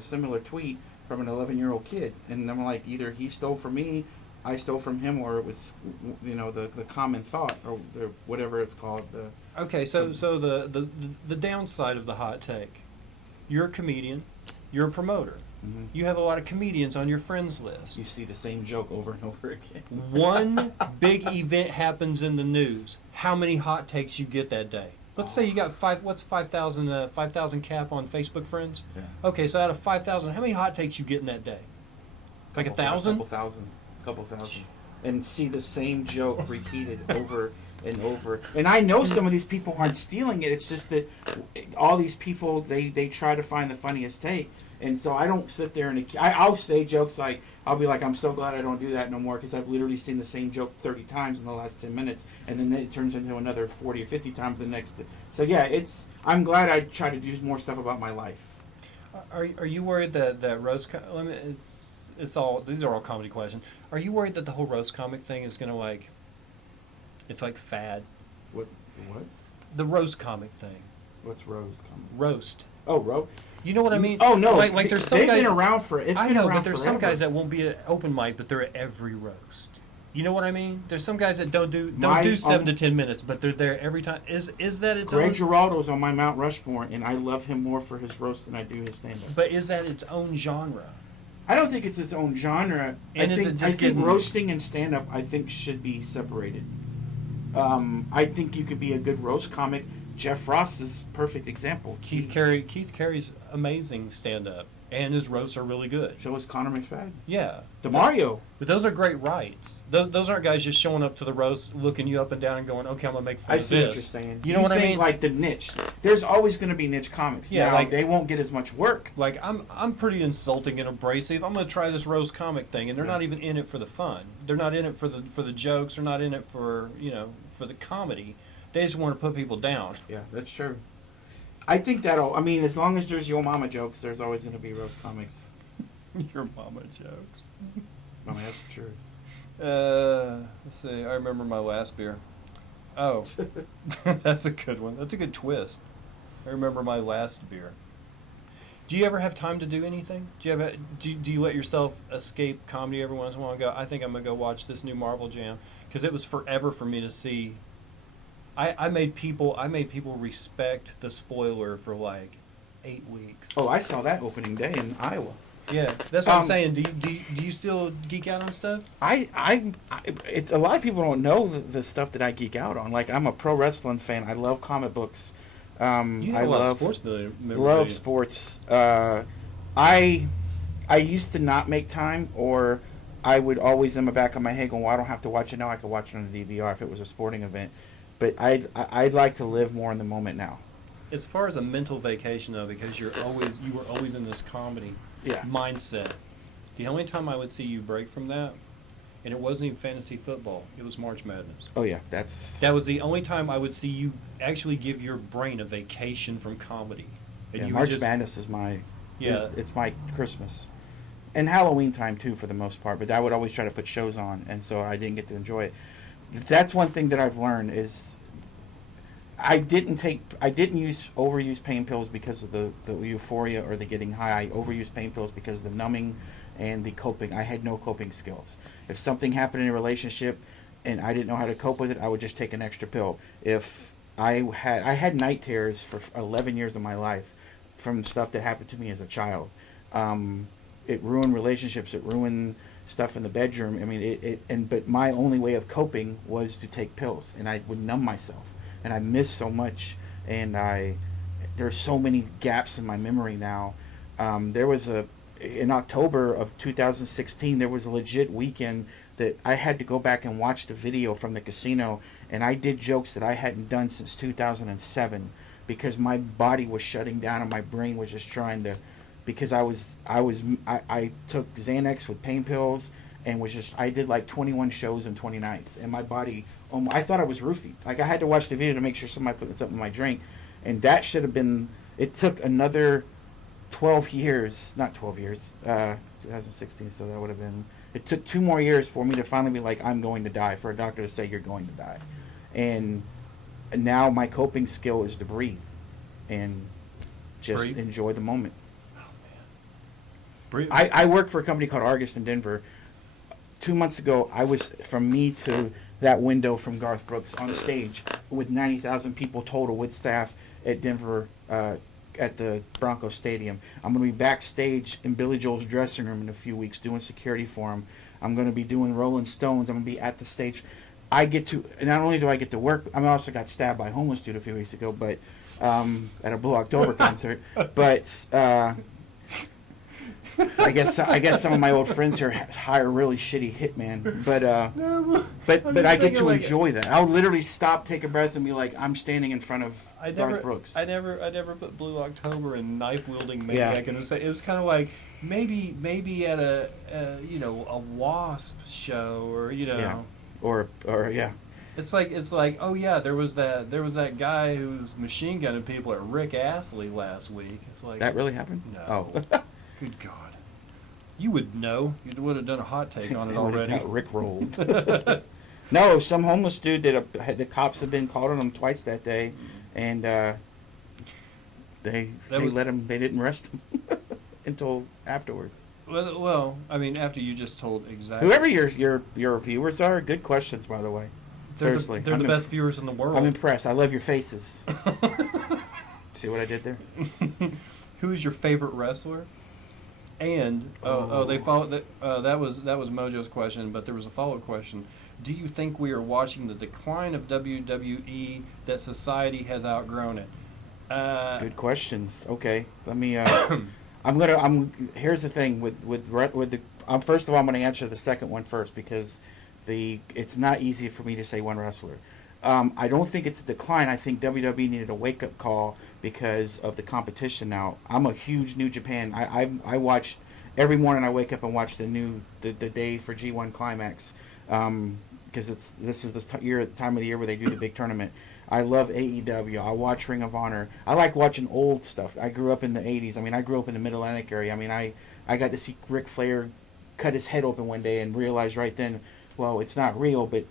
similar tweet from an 11-year-old kid, and I'm like, either he stole from me, I stole from him, or it was the common thought, or whatever it's called. Okay, so the downside of the hot take. You're a comedian. You're a promoter. Mm-hmm. You have a lot of comedians on your friends list. You see the same joke over and over again. One big event happens in the news. How many hot takes you get that day? Let's say you got 5,000 cap on Facebook friends? Yeah. Okay, so out of 5,000, how many hot takes you get in that day? Like 1,000? Couple thousand. couple thousand, and see the same joke repeated over and over. And I know some of these people aren't stealing it. It's just that all these people, they try to find the funniest take. And so I don't sit there and I'll say jokes like, I'll be like, I'm so glad I don't do that no more because I've literally seen the same joke 30 times in the last 10 minutes. And then it turns into another 40 or 50 times the next day. So yeah, I'm glad I try to do more stuff about my life. Are you worried that roast? These are all comedy questions. Are you worried that the whole roast comic thing is gonna like? It's like fad. What? The roast comic thing. What's rose coming? Roast. Oh, roast. You know what I mean? Oh no! Like there's some they've guys. been around for it. I know, but there's some guys that won't be at open mic, but they're at every roast. You know what I mean? There's some guys that don't do 7 to 10 minutes, but they're there every time. Is that its Greg own? Giraldo's on my Mount Rushmore, and I love him more for his roast than I do his stand-up. But is that its own genre? I don't think it's its own genre. And I think roasting and stand-up, I think, should be separated. I think you could be a good roast comic. Jeff Frost is a perfect example. Keith Carey's amazing stand-up, and his roasts are really good. So is Connor McFadden. Yeah. DeMario. But those are great writes. Those aren't guys just showing up to the roast, looking you up and down and going, okay, I'm going to make fun I of see what you're this. saying. You know what I mean? Like the niche. There's always going to be niche comics. Yeah, now, like they won't get as much work. Like, I'm pretty insulting and abrasive. I'm going to try this roast comic thing, and they're not even in it for the fun. They're not in it for the jokes. They're not in it for, for the comedy. They just want to put people down. Yeah, that's true. I think as long as there's your mama jokes, there's always going to be roast comics. Your mama jokes. I mean, that's true. Let's see. I remember my last beer. Oh, that's a good one. That's a good twist. I remember my last beer. Do you ever have time to do anything? Do you let yourself escape comedy every once in a while and go, I think I'm going to go watch this new Marvel Jam? Because it was forever for me to see. I made people respect the spoiler for like 8 weeks. Oh, I saw that opening day in Iowa. Yeah, that's what I'm saying. Do you still geek out on stuff? It's a lot of people don't know the stuff that I geek out on. Like, I'm a pro wrestling fan. I love comic books. I love sports. Love sports. I used to not make time, or I would always in the back of my head go, well, I don't have to watch it now. I could watch it on the DVR if it was a sporting event. But I'd like to live more in the moment now. As far as a mental vacation, though, because you were always in this comedy mindset. The only time I would see you break from that, and it wasn't even fantasy football, it was March Madness. Oh yeah, that was the only time I would see you actually give your brain a vacation from comedy. And March Madness is it's my Christmas. And Halloween time too, for the most part. But I would always try to put shows on, and so I didn't get to enjoy it. That's one thing that I've learned is I didn't overuse pain pills because of the euphoria or the getting high. I overused pain pills because of the numbing and the coping. I had no coping skills. If something happened in a relationship and I didn't know how to cope with it, I would just take an extra pill. If I had night terrors for 11 years of my life from stuff that happened to me as a child. It ruined relationships. It ruined stuff in the bedroom. I mean, but my only way of coping was to take pills, and I would numb myself, and I miss so much, and there's so many gaps in my memory now. In October of 2016, there was a legit weekend that I had to go back and watch the video from the casino, and I did jokes that I hadn't done since 2007 because my body was shutting down and my brain was just trying to. Because I took Xanax with pain pills and I did like 21 shows in 20 nights, and my body, I thought I was roofied. Like, I had to watch the video to make sure somebody put something in my drink, and that should have been. It took another 12 years, not 12 years, 2016. So that would have been. It took 2 more years for me to finally be like, I'm going to die. For a doctor to say you're going to die, and now my coping skill is to breathe, and just enjoy the moment. I work for a company called Argus in Denver. 2 months ago, I was from me to that window from Garth Brooks on stage with 90,000 people total with staff at Denver at the Broncos Stadium. I'm going to be backstage in Billy Joel's dressing room in a few weeks doing security for him. I'm going to be doing Rolling Stones. I'm going to be at the stage. Not only do I get to work, I also got stabbed by a homeless dude a few weeks ago, but at a Blue October concert. But I guess some of my old friends here hire really shitty hitman, but No, but I get to like, enjoy that. I'll literally stop, take a breath, and be like, I'm standing in front of Garth Brooks. I never put Blue October and knife wielding maniac in the same. It was kind of like maybe at a a Wasp show or Yeah. Or yeah. It's like oh yeah, there was that guy who was machine gunning people at Rick Astley last week. It's like That really happened? No. Oh. Good God. You would know. You would have done a hot take on it already. Got rickrolled. No, some homeless dude the cops had been called on him twice that day, and they let him. They didn't arrest him until afterwards. Well, I mean, after you just told exactly. Whoever your viewers are, good questions, by the way. Seriously, they're the best viewers in the world. I'm impressed. I love your faces. See what I did there? Who's your favorite wrestler? And they followed that. That was Mojo's question, but there was a follow-up question. Do you think we are watching the decline of WWE? That society has outgrown it. Good questions. Okay, let me. Here's the thing with the. First of all, I'm going to answer the second one first because it's not easy for me to say one wrestler. I don't think it's a decline. I think WWE needed a wake-up call because of the competition now. I'm a huge New Japan. I watch every morning. I wake up and watch the day for G1 Climax because this is the time of the year where they do the big tournament. I love AEW. I watch Ring of Honor. I like watching old stuff. I grew up in the 80s. I mean, I grew up in the Mid-Atlantic area. I mean, I got to see Ric Flair cut his head open one day and realize right then, well, it's not real, but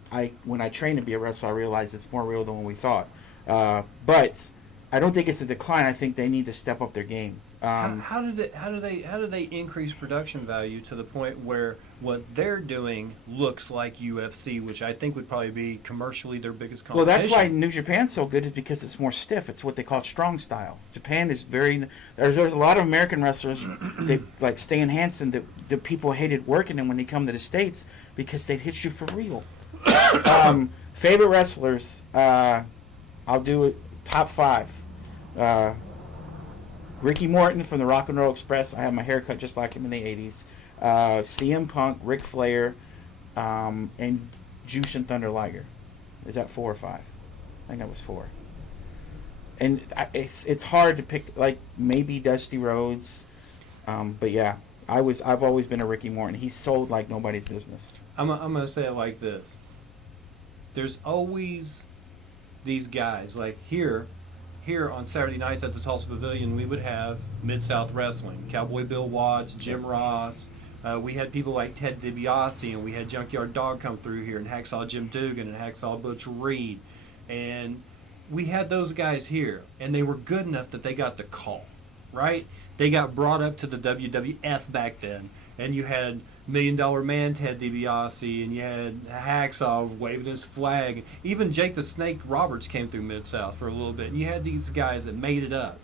when I trained to be a wrestler, I realized it's more real than what we thought. But I don't think it's a decline. I think they need to step up their game. How do they increase production value to the point where what they're doing looks like UFC, which I think would probably be commercially their biggest competition? Well, that's why New Japan's so good is because it's more stiff. It's what they call strong style. Japan is very. There's a lot of American wrestlers, like Stan Hansen, that the people hated working them when they come to the States because they'd hit you for real. Favorite wrestlers, I'll do it top 5. Ricky Morton from the Rock and Roll Express. I had my hair cut just like him in the 80s. CM Punk, Ric Flair, and Jushin Thunder Liger. Is that 4 or 5? I think that was 4. And it's hard to pick, like maybe Dusty Rhodes, but yeah, I've always been a Ricky Morton. He sold like nobody's business. I'm gonna say it like this. There's always these guys like here on Saturday nights at the Tulsa Pavilion, we would have Mid-South Wrestling, Cowboy Bill Watts, Jim Ross. We had people like Ted DiBiase, and we had Junkyard Dog come through here, and Hacksaw Jim Dugan, and Hacksaw Butch Reed. And we had those guys here, and they were good enough that they got the call, right? They got brought up to the WWF back then, and you had $1 Million Man Ted DiBiase, and you had Hacksaw waving his flag. Even Jake the Snake Roberts came through Mid-South for a little bit, and you had these guys that made it up.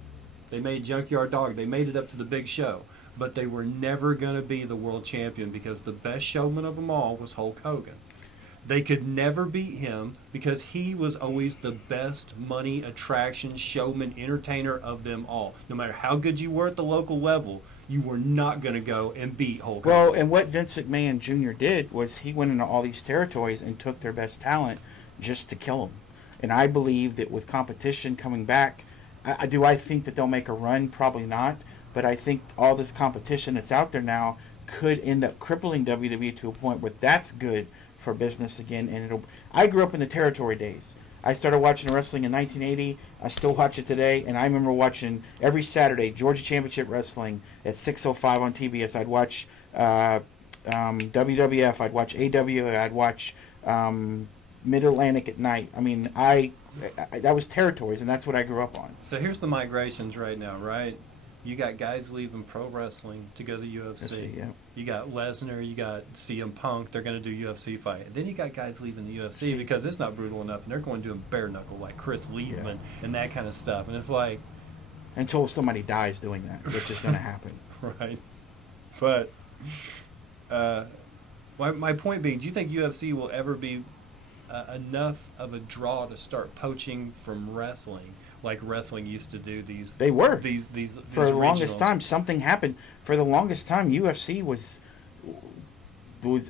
They made Junkyard Dog. They made it up to the big show, but they were never going to be the world champion because the best showman of them all was Hulk Hogan. They could never beat him because he was always the best money attraction, showman, entertainer of them all. No matter how good you were at the local level, you were not going to go and beat Hulk Hogan. Well, and what Vince McMahon Jr. did was he went into all these territories and took their best talent just to kill them. And I believe that with competition coming back, I think that they'll make a run? Probably not. But I think all this competition that's out there now could end up crippling WWE to a point where that's good for business again. And I grew up in the territory days. I started watching wrestling in 1980. I still watch it today, and I remember watching every Saturday Georgia Championship Wrestling at 6:05 on TBS. I'd watch WWF. I'd watch AW. I'd watch Mid-Atlantic at night. I mean, that was territories, and that's what I grew up on. So here's the migrations right now, right? You got guys leaving pro wrestling to go to UFC. Yeah. You got Lesnar, you got CM Punk, they're going to do UFC fight. And then you got guys leaving the UFC because it's not brutal enough, and they're going to do a bare knuckle like Chris Liebman and that kind of stuff. And it's like... Until somebody dies doing that, which is going to happen. Right. But my point being, do you think UFC will ever be enough of a draw to start poaching from wrestling? like wrestling used to do these. They were. These For the longest regionals. time, something happened. For the longest time, UFC was.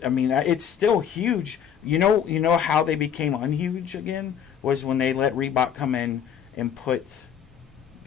I mean, it's still huge. You know how they became unhuge again was when they let Reebok come in and put,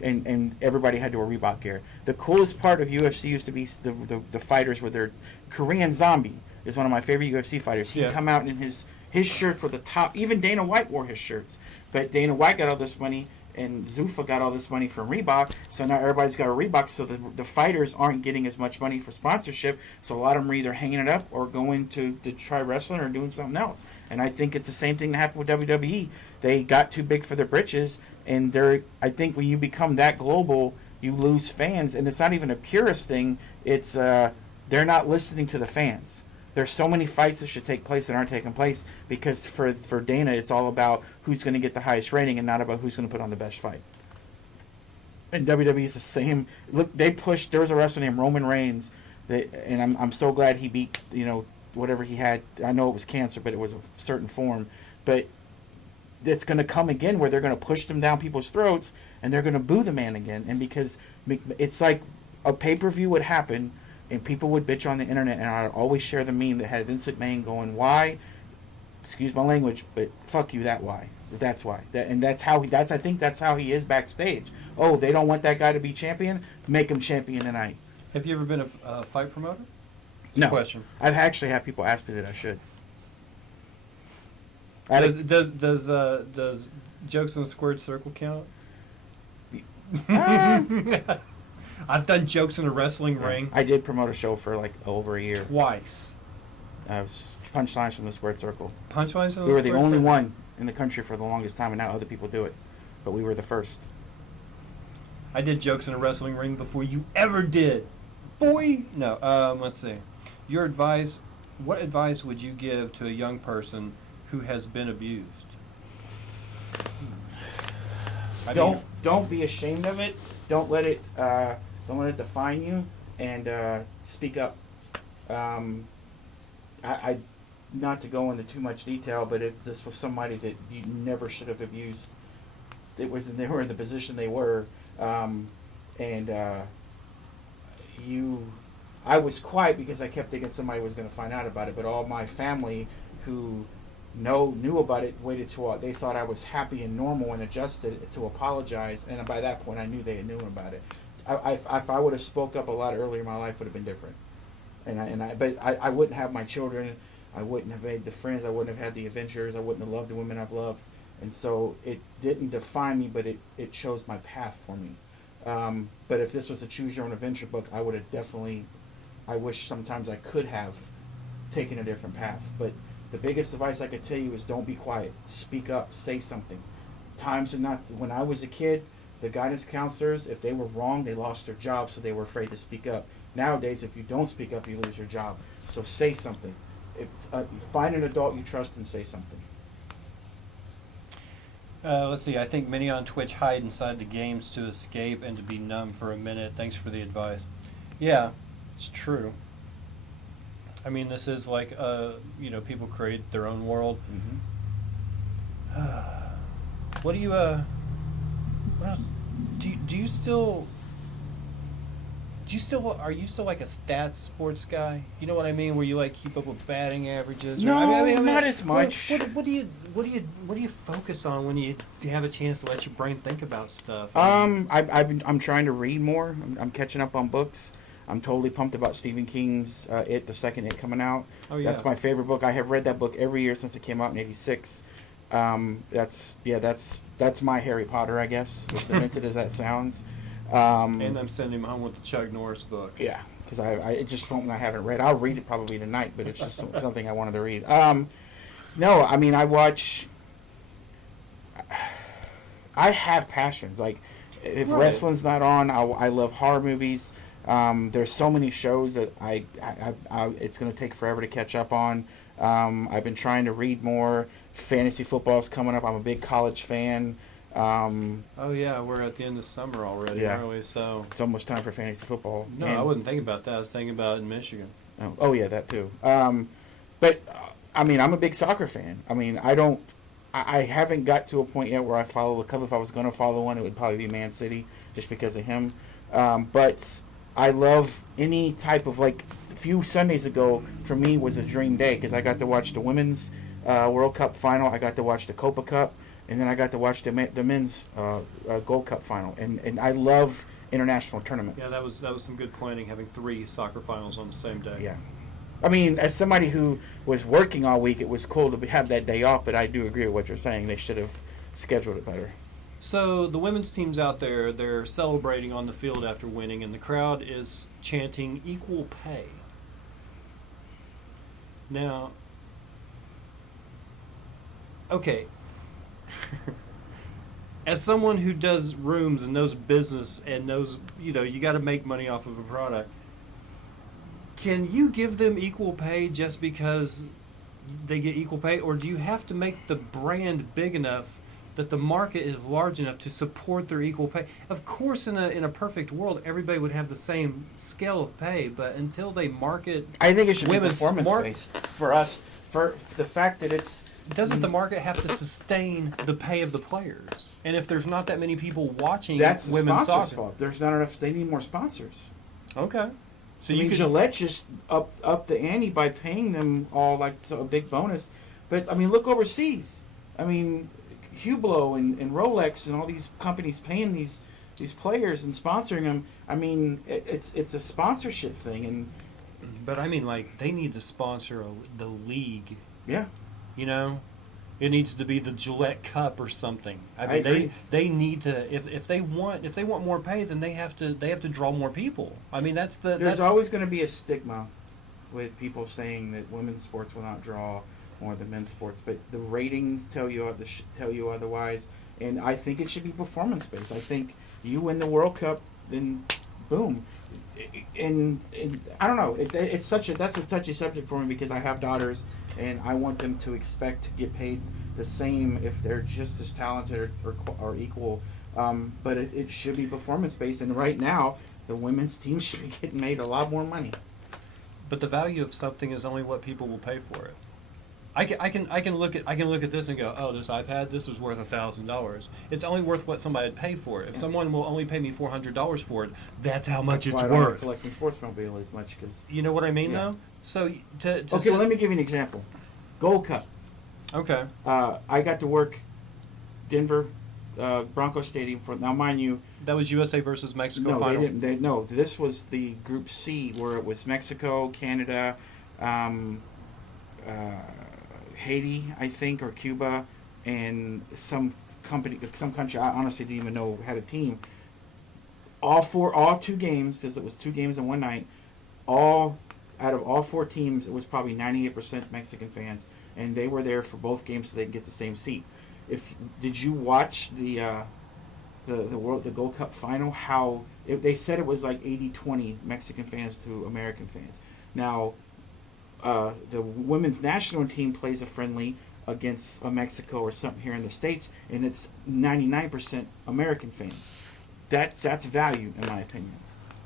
and everybody had to wear Reebok gear. The coolest part of UFC used to be the fighters with their Korean Zombie is one of my favorite UFC fighters. He'd come out in his shirts were the top. Even Dana White wore his shirts, but Dana White got all this money. And Zuffa got all this money from Reebok, so now everybody's got a Reebok, so the fighters aren't getting as much money for sponsorship, so a lot of them are either hanging it up or going to try wrestling or doing something else. And I think it's the same thing that happened with WWE. They got too big for their britches, and I think when you become that global, you lose fans, and it's not even a purist thing, it's they're not listening to the fans. There's so many fights that should take place that aren't taking place because for Dana, it's all about who's going to get the highest rating and not about who's going to put on the best fight. And WWE is the same. Look, they pushed. There was a wrestler named Roman Reigns, and I'm so glad he beat whatever he had. I know it was cancer, but it was a certain form. But it's going to come again where they're going to push them down people's throats and they're going to boo the man again. And because it's like a pay-per-view would happen. And people would bitch on the internet, and I'd always share the meme that had Vince McMahon going, "Why? Excuse my language, but fuck you. That's why. I think that's how he is backstage. Oh, they don't want that guy to be champion. Make him champion tonight." Have you ever been a fight promoter? No. Question. I've actually had people ask me that I should. Does jokes in a squared circle count? I've done jokes in a wrestling ring. I did promote a show for like over a year. Twice. Punchlines from the Squared Circle. Punchlines from the We were Squared the only Circle? one in the country for the longest time, and now other people do it. But we were the first. I did jokes in a wrestling ring before you ever did. Boy! No, let's see. Your advice, what advice would you give to a young person who has been abused? Don't be ashamed of it. Don't let it define you, and speak up. I not to go into too much detail, but if this was somebody that you never should have abused, they were in the position they were, I was quiet because I kept thinking somebody was going to find out about it, but all my family who knew about it waited till they thought I was happy and normal and adjusted to apologize, and by that point I knew they had known about it. If I would have spoke up a lot earlier, my life would have been different, but I wouldn't have my children, I wouldn't have made the friends, I wouldn't have had the adventures, I wouldn't have loved the women I've loved, and so it didn't define me, but it chose my path for me. But if this was a choose your own adventure book, I would have definitely, I wish sometimes I could have taken a different path, but the biggest advice I could tell you is don't be quiet. Speak up. Say something. Times are not... When I was a kid, the guidance counselors, if they were wrong, they lost their job, so they were afraid to speak up. Nowadays, if you don't speak up, you lose your job. So say something. Find an adult you trust and say something. Let's see. I think many on Twitch hide inside the games to escape and to be numb for a minute. Thanks for the advice. Yeah, it's true. I mean, this is like, people create their own world. Mm-hmm. What do you, what else? Are you still like a stats sports guy? You know what I mean? Where you like keep up with batting averages? No, not as much. What do you focus on when you have a chance to let your brain think about stuff? I'm trying to read more. I'm catching up on books. I'm totally pumped about Stephen King's the second It coming out. Oh, yeah. That's my favorite book. I have read that book every year since it came out in '86. That's my Harry Potter, I guess, as demented as that sounds. And I'm sending him home with the Chuck Norris book. Yeah, because it's just something I haven't read. I'll read it probably tonight, but it's just something I wanted to read. No, I mean, I have passions. Like, if wrestling's not on, I love horror movies. There's so many shows that it's going to take forever to catch up on. I've been trying to read more. Fantasy football's coming up. I'm a big college fan. Oh yeah, we're at the end of summer already, aren't we? So it's almost time for fantasy football. No, I wasn't thinking about that. I was thinking about in Michigan. Oh yeah, that too. But I mean, I'm a big soccer fan. I mean, I don't I haven't got to a point yet where I follow a club. If I was going to follow one, it would probably be Man City, just because of him. But I love any type of, like, a few Sundays ago for me was a dream day because I got to watch the women's World Cup final. I got to watch the Copa Cup, and then I got to watch the men's Gold Cup final. And I love international tournaments. Yeah, that was some good planning, having 3 soccer finals on the same day. Yeah. I mean, as somebody who was working all week, it was cool to have that day off, but I do agree with what you're saying. They should have scheduled it better. So the women's team's out there, they're celebrating on the field after winning, and the crowd is chanting equal pay. Now, okay, as someone who does rooms and knows business and knows, you got to make money off of a product, can you give them equal pay just because they get equal pay, or do you have to make the brand big enough that the market is large enough to support their equal pay? Of course, in a perfect world, everybody would have the same scale of pay, but until they market, I think it should be women's performance-based for us. For the fact that it's... doesn't the market have to sustain the pay of the players? And if there's not that many people watching That's the women's sponsors' soccer, fault. There's not enough. They need more sponsors. okay. So I you mean, could Gillette just up the ante by paying them all like a big bonus. But I mean, look overseas. I mean, Hublot and Rolex and all these companies paying these players and sponsoring them. I mean, it's a sponsorship thing, and But I mean, like, they need to sponsor the league. yeah, It needs to be the Gillette Cup or something. I mean, agree. they need to, if they want more pay, then they have to draw more people. I mean, there's always going to be a stigma with people saying that women's sports will not draw more than men's sports, but the ratings tell you otherwise. And I think it should be performance based. I think you win the World Cup, then boom. And I don't know. That's a touchy subject for me because I have daughters, and I want them to expect to get paid the same if they're just as talented or equal. But it should be performance based. And right now, the women's team should be getting made a lot more money. But the value of something is only what people will pay for it. I can look at this and go, oh, this iPad, this is worth $1,000. It's only worth what somebody would pay for it. If someone will only pay me $400 for it, that's how much That's it's why I don't like worth. collecting sports memorabilia as much because. You know what I mean, Yeah. though. So Okay, well, let me give you an example. Gold Cup. Okay. I got to work Denver Broncos Stadium for, now mind you, That was USA versus Mexico no, final. they didn't. No, this was the Group C where it was Mexico, Canada, Haiti, I think, or Cuba, and some country I honestly didn't even know had a team. All 2 games, as it was 2 games in one night, out of all 4 teams, it was probably 98% Mexican fans, and they were there for both games so they could get the same seat. Did you watch the Gold Cup final? How they said it was like 80-20 Mexican fans to American fans. Now, the women's national team plays a friendly against Mexico or something here in the States, and it's 99% American fans. That's value, in my opinion.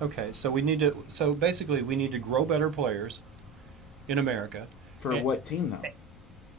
Okay, so basically we need to grow better players in America. For what team, though?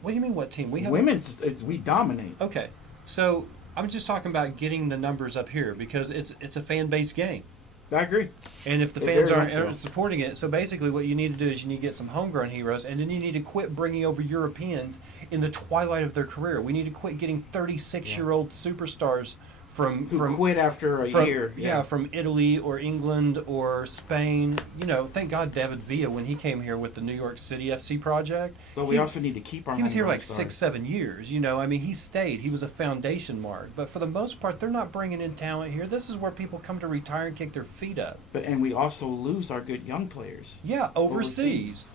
What do you mean, what team? We have Women's we dominate. Okay, so I'm just talking about getting the numbers up here because it's a fan-based game. I agree. And if the Very fans much aren't so. supporting it, so basically what you need to do is you need to get some homegrown heroes, and then you need to quit bringing over Europeans in the twilight of their career. We need to quit getting 36-year-old superstars Who quit after a year. Yeah, from Italy or England or Spain. Thank God David Villa, when he came here with the New York City FC project. But we also need to keep our. He was here like homegrown 6-7 years. I mean, he stayed. He was a foundation mark. But for the most part, they're not bringing in talent here. This is where people come to retire and kick their feet up. And we also lose our good young players. Yeah, overseas.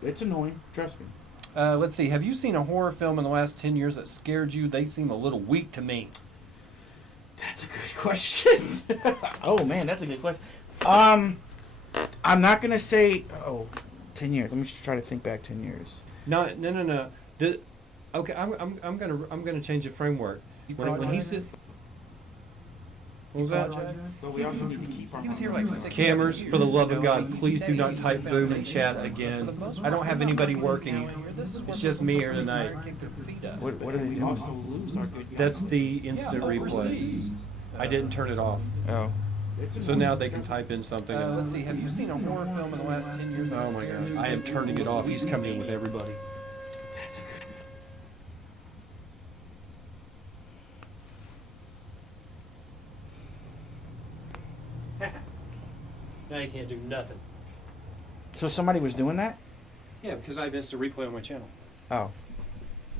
It's annoying. Trust me. Let's see. Have you seen a horror film in the last 10 years that scared you? They seem a little weak to me. That's a good question. Oh man, that's a good question. I'm not gonna say 10 years. Let me just try to think back 10 years. No. Okay, I'm gonna change the framework. When he said, What was that, Jack? But we also need to keep our. He was here like 6 Cameras, for the love of God, He please do stayed. not He's type been boom in foundation chat for the again. most I don't part. have anybody working. This is It's when just me here tonight. kick their feet up. What do they do? We also lose our good guys. That's the instant Yeah, replay. overseas. I didn't turn it off. Oh. So now they can type in something. Let's see. Have you seen a horror film in the last 10 years? Oh my gosh, I am turning it off. He's coming in with everybody. Now you can't do nothing. So somebody was doing that? Yeah, because I have instant replay on my channel. Oh.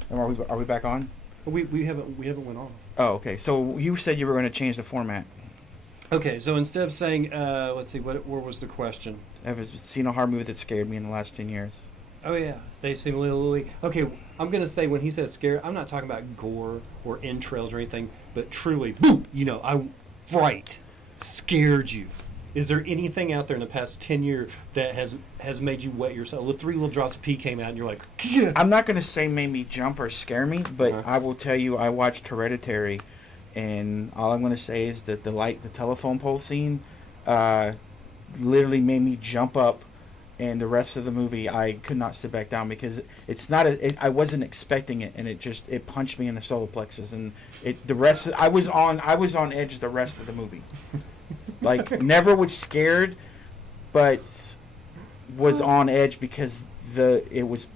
And are we back on? We haven't went off. Oh, okay. So you said you were going to change the format. Okay, so instead of saying, let's see, where was the question? I've seen a horror movie that scared me in the last 10 years. Oh yeah, they seem a little. Okay, I'm gonna say when he says scare, I'm not talking about gore or entrails or anything, but truly, boom, fright, scared you. Is there anything out there in the past 10 years that has made you wet yourself? 3 little drops of pee came out, and you're like, yeah. I'm not going to say made me jump or scare me, but Uh-huh. I will tell you I watched Hereditary, and all I'm going to say is that the telephone pole scene literally made me jump up, and the rest of the movie I could not sit back down because it's not I wasn't expecting it, and it punched me in the solar plexus, and I was on edge the rest of the movie. Like, never was scared, but was on edge because it was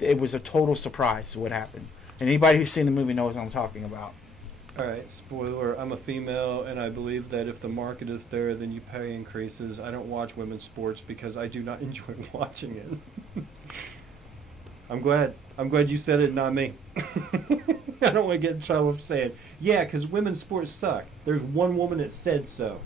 a total surprise what happened. And anybody who's seen the movie knows what I'm talking about. All right, spoiler, I'm a female, and I believe that if the market is there, then your pay increases. I don't watch women's sports because I do not enjoy watching it. I'm glad you said it, not me. I don't want to get in trouble for saying, yeah, because women's sports suck. There's one woman that said so.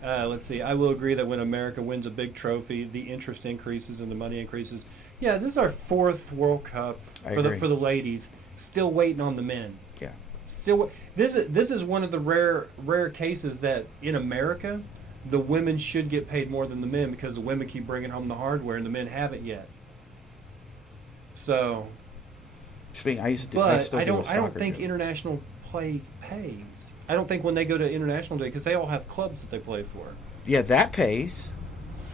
Let's see, I will agree that when America wins a big trophy, the interest increases and the money increases. Yeah, this is our 4th World Cup for the ladies. Still waiting on the men. Yeah. Still, this is one of the rare cases that in America, the women should get paid more than the men because the women keep bringing home the hardware and the men haven't yet. So, I don't think international play pays. I don't think when they go to international day because they all have clubs that they play for. Yeah, that pays,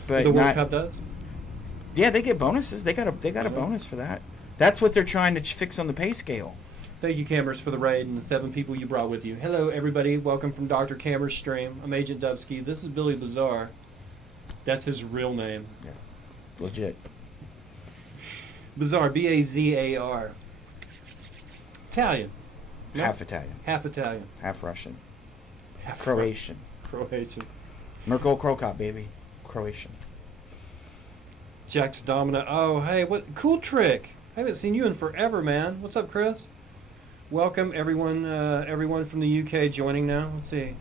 but the World Cup does. Yeah, they get bonuses. They got a bonus for that. That's what they're trying to fix on the pay scale. Thank you, Cameras, for the raid and the 7 people you brought with you. Hello, everybody. Welcome from Dr. Cameras' stream. I'm Agent Dubsky. This is Billy Bazar. That's his real name. Yeah, legit. Bazar, B-A-Z-A-R. Italian. Half Italian. Half Italian. Half Russian. Half Croatian. Croatian. Mirko Krokot, baby. Croatian. Jack's Domina. Oh, hey, what cool trick. I haven't seen you in forever, man. What's up, Chris? Welcome, everyone from the UK joining now. Let's see.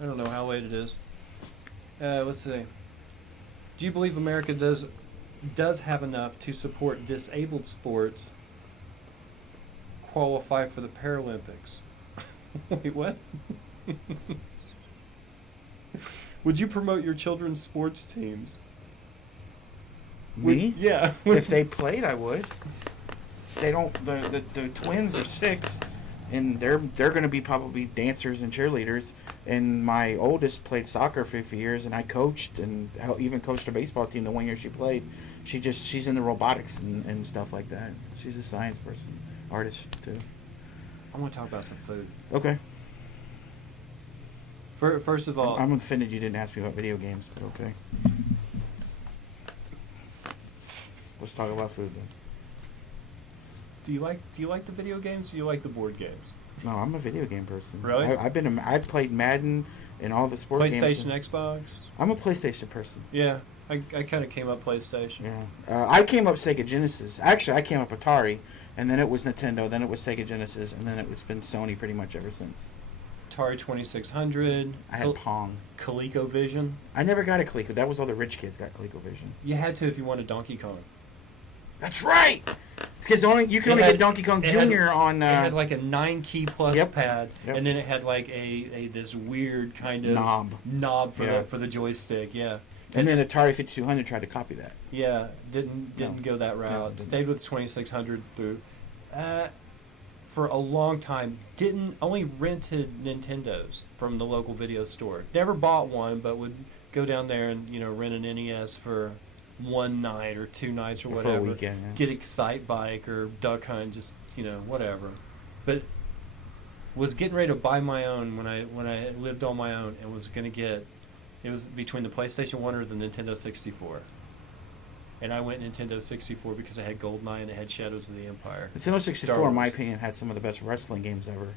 I don't know how late it is. Let's see. Do you believe America does have enough to support disabled sports qualify for the Paralympics? Wait, what? Would you promote your children's sports teams? Me? Yeah. If they played, I would. They don't. The twins are 6, and they're going to be probably dancers and cheerleaders. And my oldest played soccer for a few years, and I coached and even coached a baseball team the one year she played. She's in the robotics and stuff like that. She's a science person, artist too. I want to talk about some food. Okay. First of all, I'm offended you didn't ask me about video games, but okay. Let's talk about food then. do you like the video games? Or do you like the board games? No, I'm a video game person. Really? I've played Madden and all the sport games. PlayStation, Xbox. I'm a PlayStation person. Yeah, I kind of came up PlayStation. Yeah. I came up Sega Genesis. Actually, I came up Atari, and then it was Nintendo, then it was Sega Genesis, and then it's been Sony pretty much ever since. Atari 2600. I had Pong. ColecoVision. I never got a Coleco. That was all the rich kids got ColecoVision. You had to if you wanted Donkey Kong. That's right. Because you can only get Donkey Kong Jr. on. It had like a 9-key plus Yep. pad, Yep. and then it had like a this weird kind of knob for the joystick. Yeah. And then Atari 5200 tried to copy that. Yeah, didn't go that route. didn't. Stayed with 2600 through. for a long time, only rented Nintendos from the local video store. Never bought one, but would go down there and rent an NES for one night or 2 nights or whatever. For a weekend, yeah. Get Excite Bike or Duck Hunt, just whatever. But was getting ready to buy my own when I lived on my own, and was going to get. It was between the PlayStation 1 or the Nintendo 64. And I went Nintendo 64 because I had GoldenEye and it had Shadows of the Empire. Nintendo 64, in my opinion, had some of the best wrestling games ever.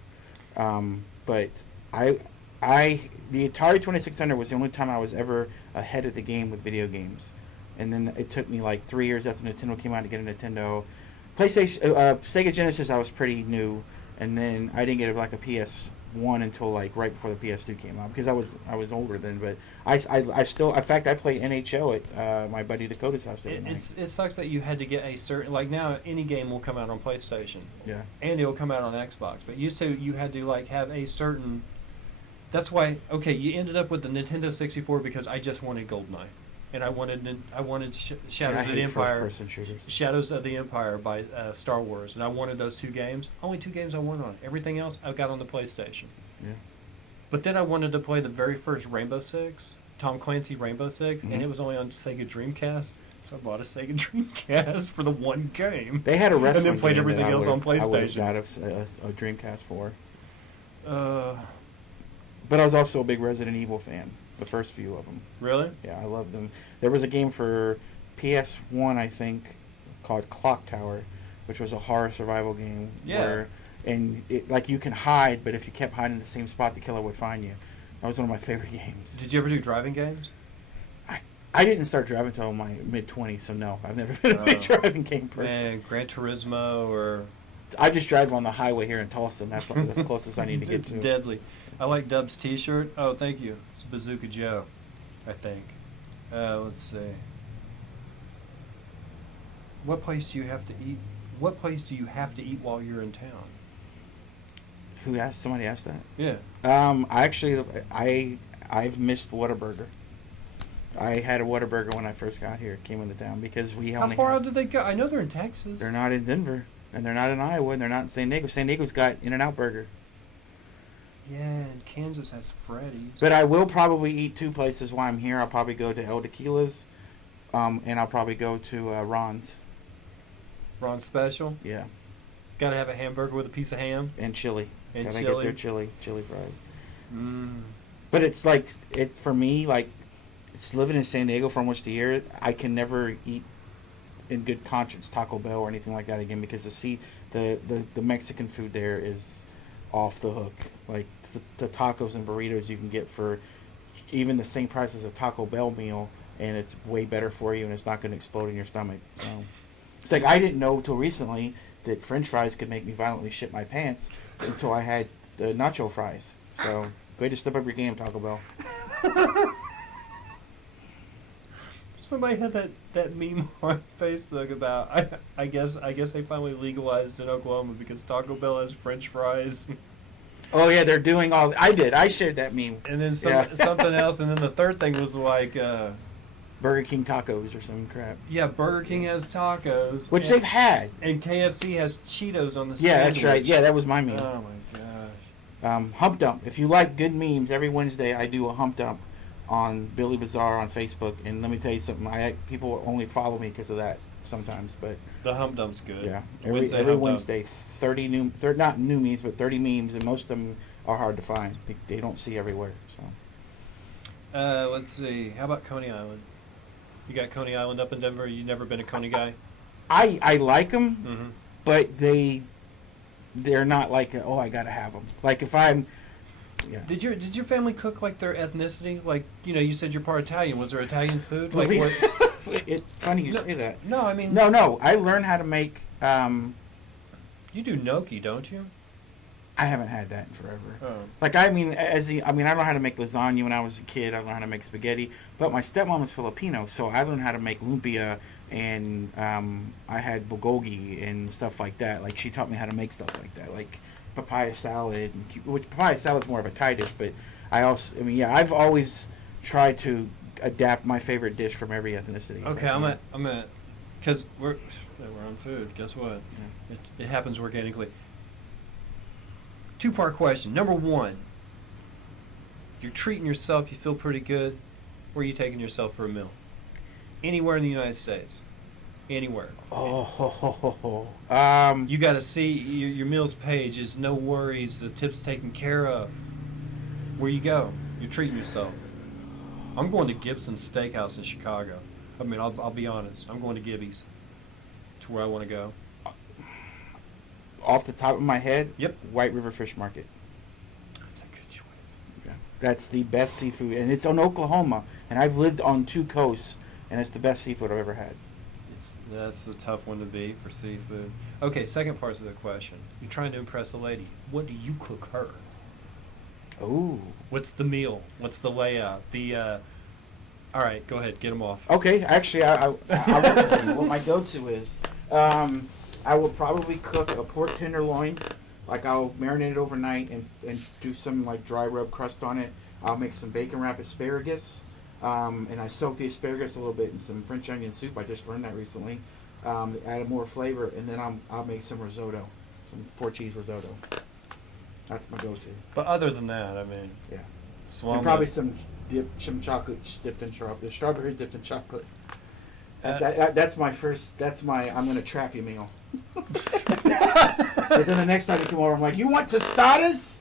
But the Atari 2600 was the only time I was ever ahead of the game with video games. And then it took me like 3 years after Nintendo came out to get a Nintendo. PlayStation, Sega Genesis, I was pretty new, and then I didn't get like a PS1 until like right before the PS2 came out because I was older then. But I still, in fact, I played NHL at my buddy Dakota's house. It sucks that you had to get a certain, like now any game will come out on PlayStation. Yeah. And it'll come out on Xbox. But used to you had to like have a certain. That's why you ended up with the Nintendo 64 because I just wanted GoldenEye. And I wanted Shadows of the Empire. First-person shooters. Shadows of the Empire by Star Wars, and I wanted those 2 games. Only 2 games I wanted on. Everything else I got on the PlayStation. Yeah. But then I wanted to play the very first Rainbow Six, Tom Clancy Rainbow Six, and it was only on Sega Dreamcast. So I bought a Sega Dreamcast for the one game. They had a wrestling and then played game everything else on PlayStation. I would have got a Dreamcast for. Uh, But I was also a big Resident Evil fan. The first few of them. Really? Yeah, I love them. There was a game for PS1, I think, called Clock Tower, which was a horror survival game. Yeah. Like you can hide, but if you kept hiding in the same spot, the killer would find you. That was one of my favorite games. Did you ever do driving games? I didn't start driving until my mid-20s, so no, I've never been a big driving game person. Man, Gran Turismo or... I just drive on the highway here in Tulsa, and that's the closest I need to get it's to. It's deadly. I like Dub's T-shirt. Oh, thank you. It's Bazooka Joe, I think. Let's see. What place do you have to eat? What place do you have to eat while you're in town? Who asked? Somebody asked that? Yeah. I've missed Whataburger. I had a Whataburger when I first got here. Came into town because we How only. far out did they go? I know they're in Texas. They're not in Denver, and they're not in Iowa, and they're not in San Diego. San Diego's got In-N-Out Burger. Yeah, and Kansas has Freddy's. But I will probably eat 2 places while I'm here. I'll probably go to El Tequila's, and I'll probably go to Ron's. Ron's Special. Yeah. Got to have a hamburger with a piece of ham. And chili. And Gotta chili. get their chili fried. Mm. But it's like for me, like it's living in San Diego for almost a year. I can never eat in good conscience Taco Bell or anything like that again because the Mexican food there is off the hook. Like the tacos and burritos you can get for even the same price as a Taco Bell meal, and it's way better for you, and it's not going to explode in your stomach. So, it's like I didn't know till recently that French fries could make me violently shit my pants until I had the nacho fries. So, way to step up your game, Taco Bell. Somebody had that meme on Facebook about I guess they finally legalized in Oklahoma because Taco Bell has French fries. Oh yeah, they're doing all. I shared that meme. And then something else, and then the third thing was like Burger King tacos or some crap. Yeah, Burger King has tacos, which they've had, and KFC has Cheetos on the. Yeah, sandwich. that's right. Yeah, that was my meme. Oh my gosh. Hump Dump. If you like good memes, every Wednesday I do a Hump Dump on Billy Bazar on Facebook, and let me tell you something. People only follow me because of that sometimes, but the Hump Dump's good. Yeah, every Wednesday, 30 not new memes, but 30 memes, and most of them are hard to find. They don't see everywhere. So, let's see. How about Coney Island? You got Coney Island up in Denver. You never been a Coney guy? I like them, mm-hmm. but they're not like I gotta have them. Like if I'm. Yeah. Did your family cook like their ethnicity? Like you said you're part Italian. Was there Italian food? Well, like it's funny you say that. No, I mean no. I learned how to make. You do gnocchi, don't you? I haven't had that in forever. Oh. Like I learned how to make lasagna when I was a kid. I learned how to make spaghetti. But my stepmom is Filipino, so I learned how to make lumpia, and I had bulgogi and stuff like that. Like she taught me how to make stuff like that, like papaya salad. Which papaya salad is more of a Thai dish, but I've always tried to adapt my favorite dish from every ethnicity. Okay, I'm at, because we're on food. Guess what? Yeah. It happens organically. Two-part question. Number one, you're treating yourself, you feel pretty good. Where are you taking yourself for a meal? Anywhere in the United States. Anywhere. You got to see your meals page is no worries, the tip's taken care of. Where you go, you're treating yourself. I'm going to Gibson's Steakhouse in Chicago. I mean, I'll be honest. I'm going to Gibby's. To where I want to go. Off the top of my head, Yep. White River Fish Market. That's a good choice. Yeah. That's the best seafood, and it's in Oklahoma, and I've lived on 2 coasts, and it's the best seafood I've ever had. That's a tough one to beat for seafood. Okay, second part of the question. You're trying to impress a lady. What do you cook her? Ooh. What's the meal? What's the layout? All right, go ahead. Get them off. Okay, actually, I what my go-to is, I will probably cook a pork tenderloin. Like, I'll marinate it overnight and do some, like, dry rub crust on it. I'll make some bacon wrap asparagus. And I soak the asparagus a little bit in some French onion soup. I just learned that recently. Add more flavor, and then I'll make some risotto, some 4-cheese risotto. That's my go-to. But other than that, I mean, Yeah. swallow. And probably some chocolate dipped in strawberry dipped in chocolate. That's my first. That's my. I'm gonna trap you meal. Because then the next time you come over, I'm like, you want tostadas?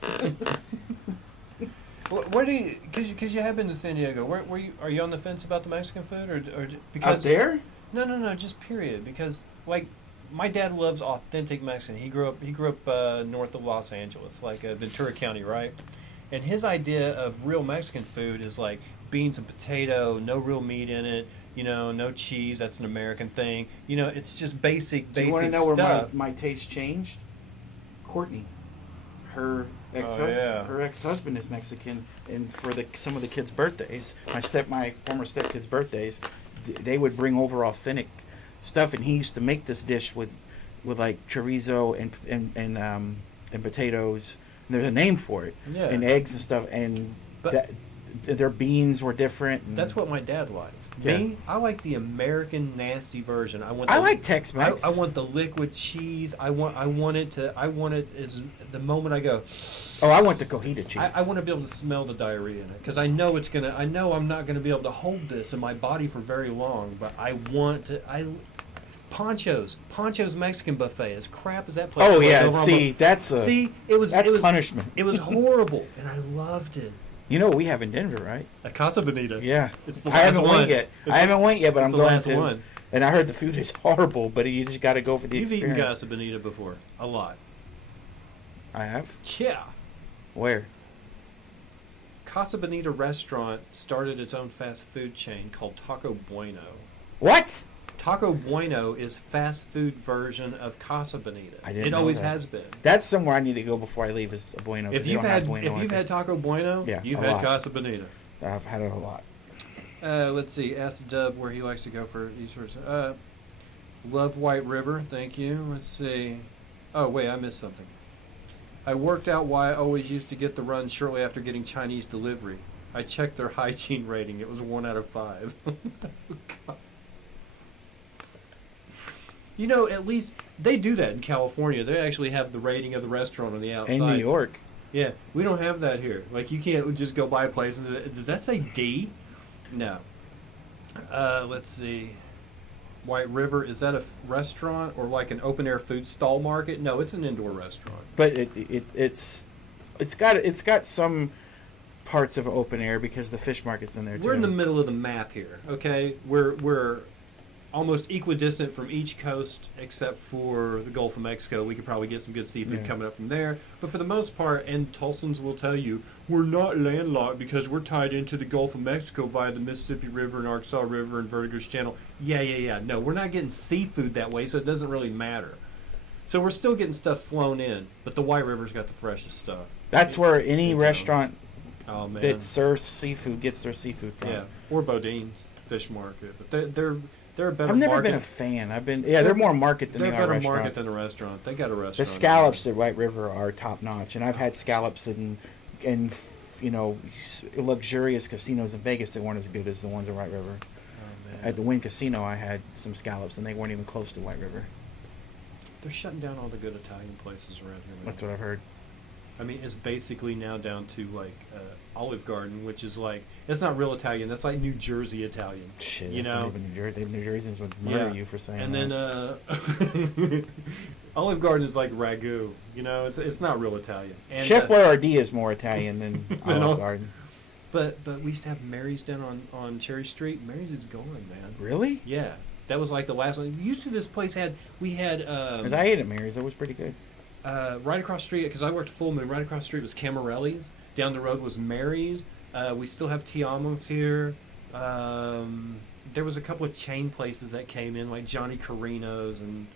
Where do you? Because you have been to San Diego. Where you? Are you on the fence about the Mexican food, or Out because there? No. Just period. Because like, my dad loves authentic Mexican. He grew up north of Los Angeles, like Ventura County, right? And his idea of real Mexican food is like beans and potato, no real meat in it. You know, no cheese. That's an American thing. You know, it's just basic Do you want to know stuff. where my taste changed? Courtney, her yeah. ex-husband is Mexican, and for some of the kids' birthdays, my former stepkids' birthdays, they would bring over authentic stuff, and he used to make this dish with like chorizo and potatoes. And there's a name for it, Yeah. and eggs and stuff, and their beans were different. And That's what my dad likes. Yeah. Me, I like the American nasty version. I like Tex-Mex. I want the liquid cheese. I want it as the moment I go. Oh, I want the cojita cheese. I want to be able to smell the diarrhea in it because I know I'm not gonna be able to hold this in my body for very long. But I want to. Poncho's Mexican buffet, as crap as that place was. Oh yeah, over on that's punishment. It was horrible, and I loved it. You know what we have in Denver, right? A Casa Bonita. Yeah. It's the I haven't last one. went yet. I haven't went yet, but I'm the going last to. one. And I heard the food is horrible, but you just got to go for the You've experience. eaten Casa Bonita before, a lot. I have? Yeah. Where? Casa Bonita restaurant started its own fast food chain called Taco Bueno. What? Taco Bueno is fast food version of Casa Bonita. I didn't It know always that. has been. That's somewhere I need to go before I leave is a Bueno. 'cause If they you've don't have Bueno had there. Taco Bueno, Yeah, you've a had lot. Casa Bonita. I've had it a lot. Let's see. Ask Dub where he likes to go for these sorts. Love White River. Thank you. Let's see. Oh wait, I missed something. I worked out why I always used to get the runs shortly after getting Chinese delivery. I checked their hygiene rating. It was 1 out of 5. You know, at least they do that in California. They actually have the rating of the restaurant on the outside. In New York. Yeah, we don't have that here. Like, you can't just go by a place and say, does that say D? No. Let's see. White River, is that a restaurant or like an open air food stall market? No, it's an indoor restaurant. But it's got some parts of open air because the fish market's in there too. We're in the middle of the map here, okay? We're almost equidistant from each coast except for the Gulf of Mexico. We could probably get some good seafood coming up from there. But for the most part, and Tulsans will tell you, we're not landlocked because we're tied into the Gulf of Mexico via the Mississippi River and Arkansas River and Verdigris Channel. Yeah. No, we're not getting seafood that way, so it doesn't really matter. So we're still getting stuff flown in, but the White River's got the freshest stuff. That's where any Good restaurant Oh, man. that serves seafood gets their seafood from. Yeah, or Bodine's Fish Market. But they're a better I've never market. been a fan. They're more market than They're they a are better restaurant. market than a restaurant. They got a restaurant. The scallops at White River are top notch, and I've had scallops in luxurious casinos in Vegas that weren't as good as the ones at White River. Oh, man. At the Wynn Casino, I had some scallops, and they weren't even close to White River. They're shutting down all the good Italian places around here. Man. That's what I've heard. I mean, it's basically now down to like Olive Garden, which is like, it's not real Italian. That's like New Jersey Italian. Shit, you that's know? not even New Jersey. New Jerseyans would murder you for saying and that. then Olive Garden is like ragu. You know, it's not real Italian. And, Chef Boyardee is more Italian than Olive Garden. But we used to have Mary's down on Cherry Street. Mary's is gone, man. Really? Yeah, that was like the last one. Used to this place we had. 'Cause I ate at Mary's. It was pretty good. Right across the street, because I worked Full Moon. Right across the street was Camarelli's. Down the road was Mary's. We still have Tiamo's here. There was a couple of chain places that came in, like Johnny Carino's and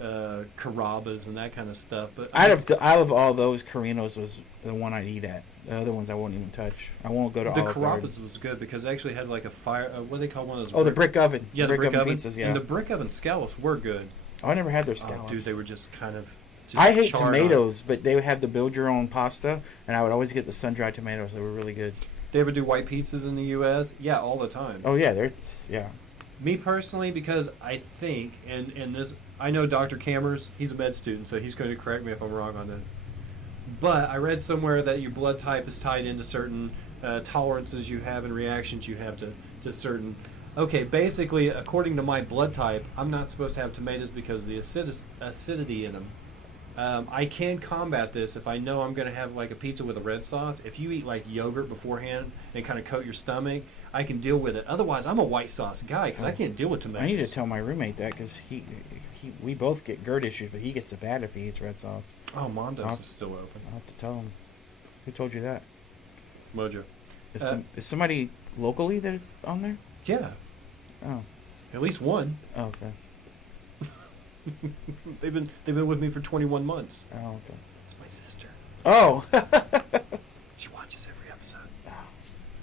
Carrabba's and that kind of stuff. But Out of all those, Carino's was the one I'd eat at. The other ones I won't even touch. I won't go to the Olive Garden. Carrabba's was good because they actually had like a fire. What do they call one of those? Oh, the brick oven. Yeah, the brick oven pizzas. Yeah. And the brick oven scallops were good. Oh, I never had their Oh, scallops. dude, they were just kind of. I hate charred tomatoes, but they would have the build your own pasta, and I would always get the sun dried tomatoes. They were really good. They ever do white pizzas in the U.S.? Yeah, all the time. Oh yeah, there's yeah. Me personally, because I think, and this, I know Dr. Cammers, he's a med student, so he's going to correct me if I'm wrong on this. But I read somewhere that your blood type is tied into certain tolerances you have and reactions you have to certain. Okay, basically, according to my blood type, I'm not supposed to have tomatoes because of the acidity in them. I can combat this if I know I'm going to have like a pizza with a red sauce. If you eat like yogurt beforehand and kind of coat your stomach, I can deal with it. Otherwise, I'm a white sauce guy because I can't deal with tomatoes. I need to tell my roommate that because we both get GERD issues, but he gets it bad if he eats red sauce. Oh, Mondo's is still open. I'll have to tell him. Who told you that? Mojo. Is somebody locally that is on there? Yeah, Oh. at least one. Oh, okay. They've been with me for 21 months. Oh, okay. It's my sister. Oh. She watches every episode.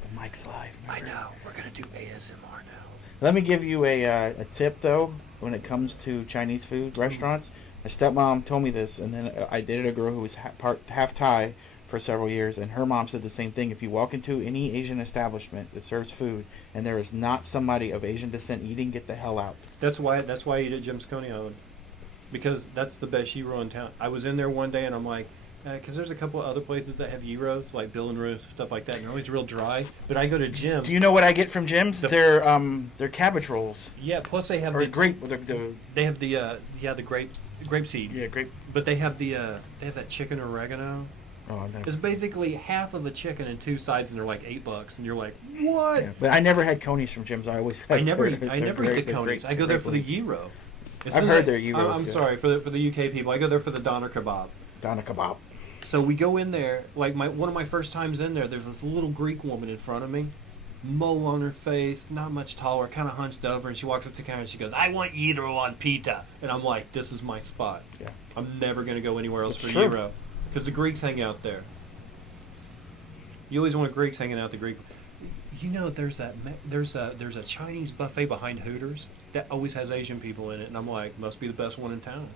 The mic's live. I know. We're gonna do ASMR now. Let me give you a tip, though, when it comes to Chinese food restaurants. My stepmom told me this, and then I dated a girl who was half Thai for several years, and her mom said the same thing. If you walk into any Asian establishment that serves food, and there is not somebody of Asian descent eating, get the hell out. That's why I eat at Jim's Coney Island, because that's the best gyro in town. I was in there one day, and I'm like, because there's a couple of other places that have gyros, like Bill and Ruth, stuff like that, and they're always real dry. But I go to Jim's. Do you know what I get from Jim's? They're cabbage rolls. Yeah. Plus they have Or the grape. They have the grape seed. Yeah, grape. But they have that chicken oregano. Oh, no. It's basically half of the chicken and two sides, and they're like $8, and you're like, what? Yeah, but I never had Coney's from Jim's. I always had I never their eat grape- the Coney's. I go there for the gyro. I've heard their gyro is I'm good. sorry for the UK people. I go there for the doner kebab. Doner kebab. So we go in there, like one of my first times in there, there's this little Greek woman in front of me, mole on her face, not much taller, kind of hunched over, and she walks up to the counter and she goes, I want gyro on pita. And I'm like, this is my spot. Yeah. I'm never going to go anywhere else It's for true. gyro. Because the Greeks hang out there. You always want Greeks hanging out the Greek. You know, there's a Chinese buffet behind Hooters that always has Asian people in it, and I'm like, must be the best one in town.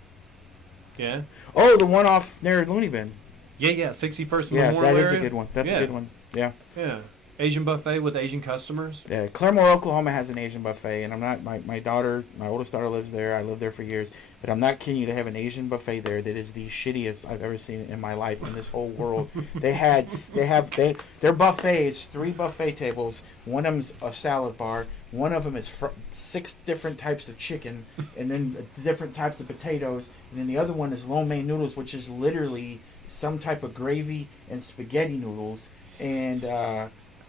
Yeah? Oh, the one off near Looney Bin. Yeah, 61st and Yeah, Memorial that is a area. good one. That's Yeah. a good one. Yeah. Yeah. Asian buffet with Asian customers. Yeah, Claremore, Oklahoma has an Asian buffet, and I'm not my oldest daughter lives there. I lived there for years, but I'm not kidding you. They have an Asian buffet there that is the shittiest I've ever seen in my life in this whole world. Their buffet is 3 buffet tables. One of them's a salad bar. One of them is 6 different types of chicken, and then different types of potatoes, and then the other one is lo mein noodles, which is literally some type of gravy and spaghetti noodles, and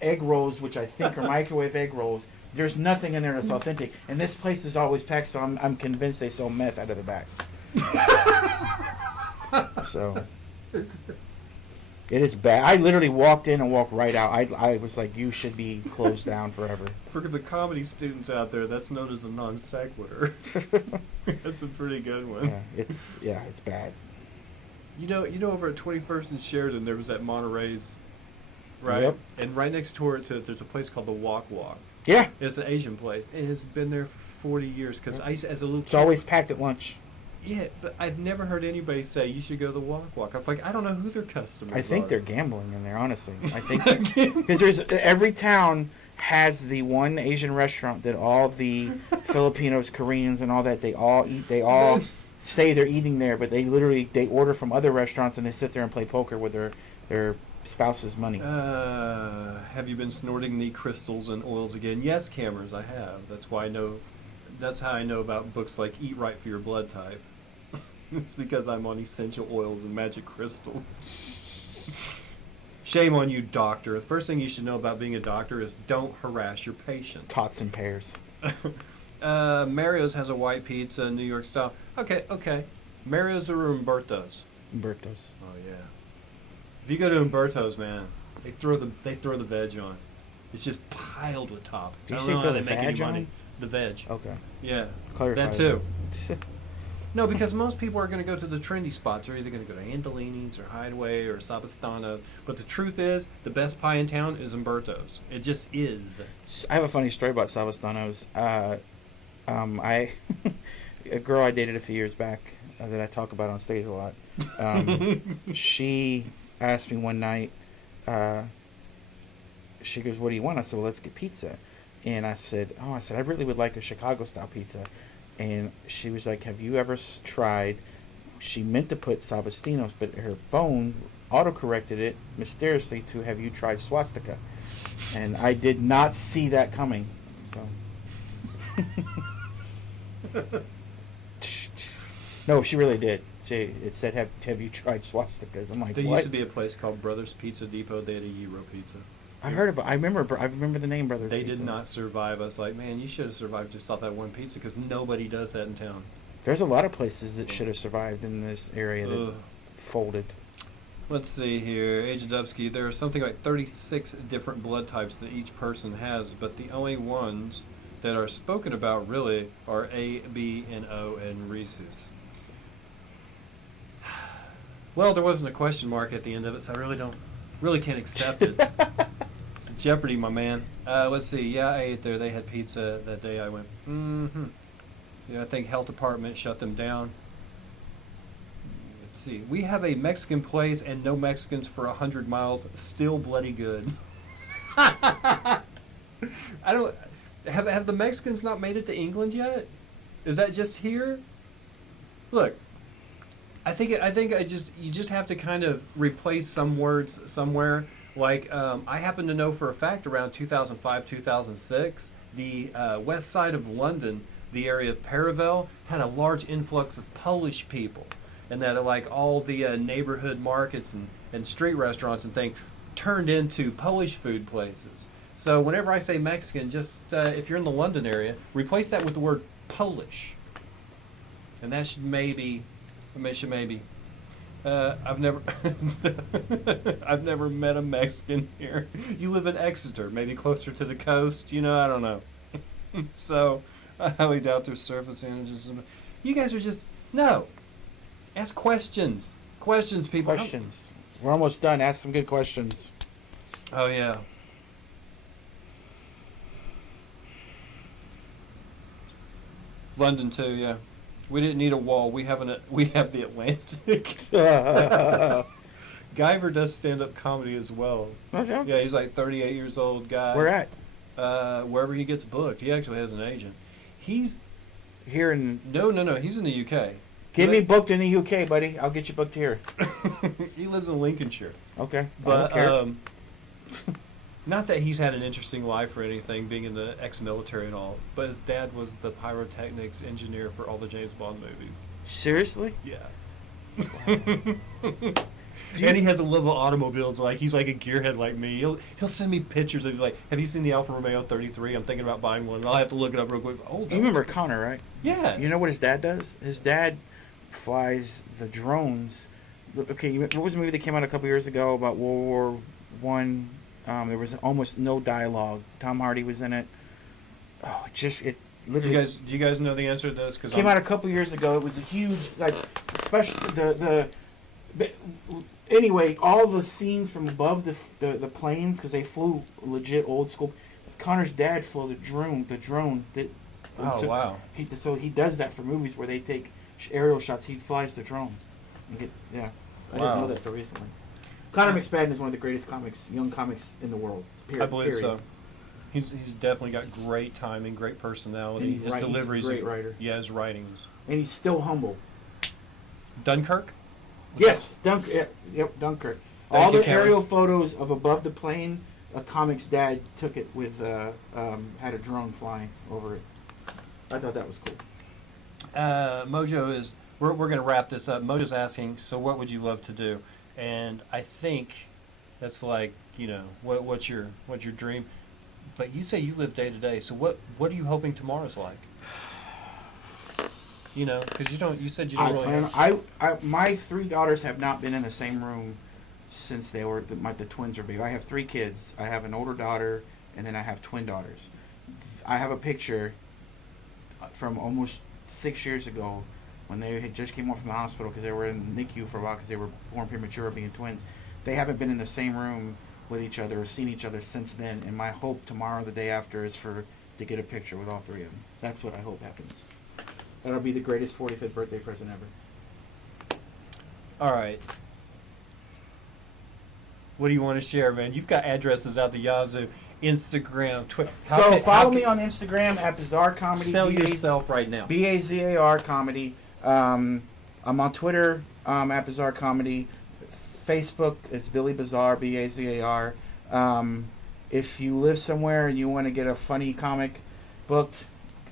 egg rolls, which I think are microwave egg rolls. There's nothing in there that's authentic, and this place is always packed, so I'm convinced they sell meth out of the back. So it is bad. I literally walked in and walked right out. I was like, you should be closed down forever. For the comedy students out there, that's known as a non sequitur. That's a pretty good one. Yeah, it's bad. You know, over at 21st and Sheridan, there was that Monterey's, right? Yep. And right next door to it, there's a place called the Walk Walk. Yeah, It's an Asian place. It has been there for 40 years. Because I used, as a little it's kid, always packed at lunch. yeah, but I've never heard anybody say you should go to the Walk Walk. I was like, I don't know who their customers are. I think they're gambling in there, honestly. I think because every town has the one Asian restaurant that all the Filipinos, Koreans, and all that they all eat. say they're eating there, but they order from other restaurants and they sit there and play poker with their spouse's money. Have you been snorting the crystals and oils again? Yes, Cameras, I have. That's why I know. That's how I know about books like Eat Right for Your Blood Type. It's because I'm on essential oils and magic crystals. Shame on you, doctor. The first thing you should know about being a doctor is don't harass your patients. Tots and pears. Mario's has a white pizza, New York style. Okay. Mario's or Umberto's? Umberto's. Oh yeah. If you go to Umberto's, man, they throw the veg on. It's just piled with toppings. Did you I don't say know throw how the they make any veg money. on? The veg. Okay. Yeah. Clarify that too. No, because most people are going to go to the trendy spots. They're either going to go to Andolini's or Hideaway or Sabastano. But the truth is, the best pie in town is Umberto's. It just is. I have a funny story about Sabastano's. A girl I dated a few years back that I talk about on stage a lot. She asked me one night. She goes, "What do you want?" I said, "Well, let's get pizza." And I said, I really would like a Chicago style pizza. And she was like, "Have you ever tried?" She meant to put Sabastino's, but her phone auto-corrected it mysteriously to "Have you tried swastika?" And I did not see that coming. So. No, she really did. It said, "Have you tried swastikas?" I'm like, There what? used to be a place called Brothers Pizza Depot. They had a gyro pizza. I heard about. I remember the name Brothers. They Pizza. did not survive. I was like, man, you should have survived just off that one pizza because nobody does that in town. There's a lot of places that should have survived in this area that Ugh. folded. Let's see here. Agent Dubsky, there are something like 36 different blood types that each person has, but the only ones that are spoken about really are A, B, and O, and rhesus. Well, there wasn't a question mark at the end of it, so I really can't accept it. It's Jeopardy, my man. Let's see. Yeah, I ate there. They had pizza that day. I went, Yeah, I think health department shut them down. Let's see. We have a Mexican place and no Mexicans for 100 miles. Still bloody good. I don't. Have the Mexicans not made it to England yet? Is that just here? Look, I think you just have to kind of replace some words somewhere. Like I happen to know for a fact around 2005, 2006, the west side of London, the area of Paravel, had a large influx of Polish people, and that like all the neighborhood markets and street restaurants and things turned into Polish food places. So whenever I say Mexican, just if you're in the London area, replace that with the word Polish, and that should maybe. I've never met a Mexican here. You live in Exeter, maybe closer to the coast. I don't know. So I highly doubt there's surface images. You guys are just no. Ask questions. Questions, people. Questions. We're almost done. Ask some good questions. Oh yeah. London too, yeah. We didn't need a wall. We have the Atlantic. Guyver does stand-up comedy as well. Okay. Yeah, he's like 38 years old guy. Where at? Wherever he gets booked. He actually has an agent. He's Here in. no. He's in the UK. Get me booked in the UK, buddy. I'll get you booked here. He lives in Lincolnshire. Okay. But I don't care. not that he's had an interesting life or anything, being in the ex-military and all. But his dad was the pyrotechnics engineer for all the James Bond movies. Seriously? Yeah. And he has a love of automobiles. Like he's like a gearhead like me. He'll send me pictures of like, have you seen the Alfa Romeo 33? I'm thinking about buying one. I'll have to look it up real quick. Hold You on. remember Connor, right? Yeah. You know what his dad does? His dad flies the drones. Okay, what was the movie that came out a couple years ago about World War One? There was almost no dialogue. Tom Hardy was in it. Oh, it literally. Do you guys know the answer to this? Because Came out a couple years ago. It was a huge, like, especially anyway, all the scenes from above the planes, because they flew legit old school. Connor's dad flew the drone. Oh wow! So he does that for movies where they take aerial shots. He flies the drones. I didn't know that till recently. Connor McSpadden is one of the greatest young comics in the world. I believe so. He's definitely got great timing, great personality. His deliveries, he's a great writer. Yeah, his writings. And he's still humble. Dunkirk? Yes, yep, Dunkirk. Thank All you, the Cameron. aerial photos of above the plane, a comic's dad took it with, had a drone flying over it. I thought that was cool. Mojo is, we're going to wrap this up. Mojo's asking, so what would you love to do? And I think that's like, what's your dream? But you say you live day to day, so what are you hoping tomorrow's like? Because you said you don't really My 3 daughters have not been in the same room since they were, the twins were big. I have 3 kids. I have an older daughter, and then I have twin daughters. I have a picture from almost 6 years ago when they had just came home from the hospital because they were in NICU for a while because they were born premature being twins. They haven't been in the same room with each other or seen each other since then, and my hope tomorrow or the day after is to get a picture with all 3 of them. That's what I hope happens. That'll be the greatest 45th birthday present ever. All right. What do you want to share, man? You've got addresses out the yazoo, Instagram, Twitter. So follow me on Instagram at Bizarre Comedy. Sell yourself right now. BAZAR Comedy. I'm on Twitter at Bizarre Comedy. Facebook is Billy Bazar, BAZAR. If you live somewhere and you want to get a funny comic booked,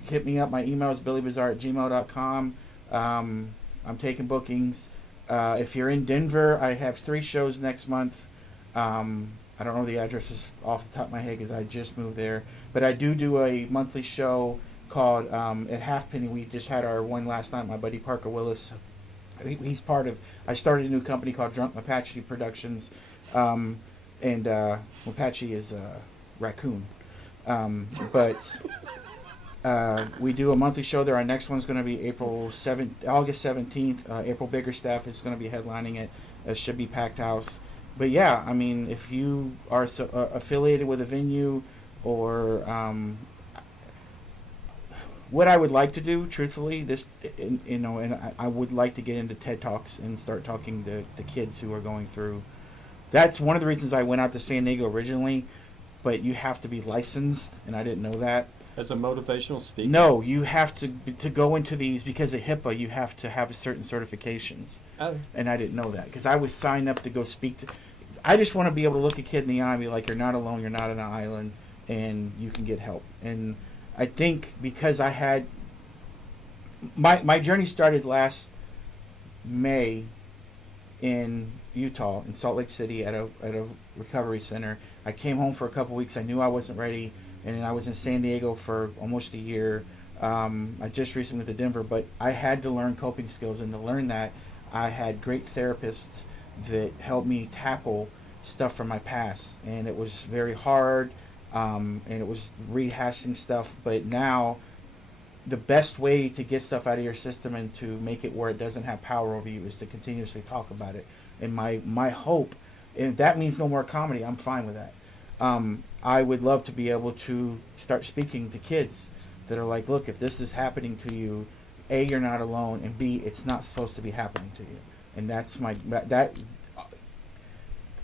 hit me up. My email is billybazar@gmail.com. I'm taking bookings. If you're in Denver, I have 3 shows next month. I don't know the addresses off the top of my head because I just moved there. But I do a monthly show called at Halfpenny. We just had our one last night. My buddy Parker Willis. He's part of. I started a new company called Drunk Mapache Productions, and Mapache is raccoon. But we do a monthly show there. Our next one's going to be August 17th. April Biggerstaff is going to be headlining it. It should be packed house. But yeah, I mean, if you are affiliated with a venue or what I would like to do, truthfully, I would like to get into TED Talks and start talking to the kids who are going through. That's one of the reasons I went out to San Diego originally, but you have to be licensed, and I didn't know that. As a motivational speaker? No, you have to go into these because of HIPAA. You have to have a certain certifications. Oh. And I didn't know that because I was signed up to go speak to. I just want to be able to look a kid in the eye and be like, "You're not alone. You're not on an island, and you can get help." And I think because I had my journey started last May in Utah, in Salt Lake City, at a recovery center. I came home for a couple weeks. I knew I wasn't ready, and then I was in San Diego for almost a year. I just recently went to Denver, but I had to learn coping skills, and to learn that, I had great therapists that helped me tackle stuff from my past, and it was very hard, and it was rehashing stuff. But now, the best way to get stuff out of your system and to make it where it doesn't have power over you is to continuously talk about it. And my hope, and if that means no more comedy, I'm fine with that. I would love to be able to start speaking to kids that are like, look, if this is happening to you, A, you're not alone, and B, it's not supposed to be happening to you. And that's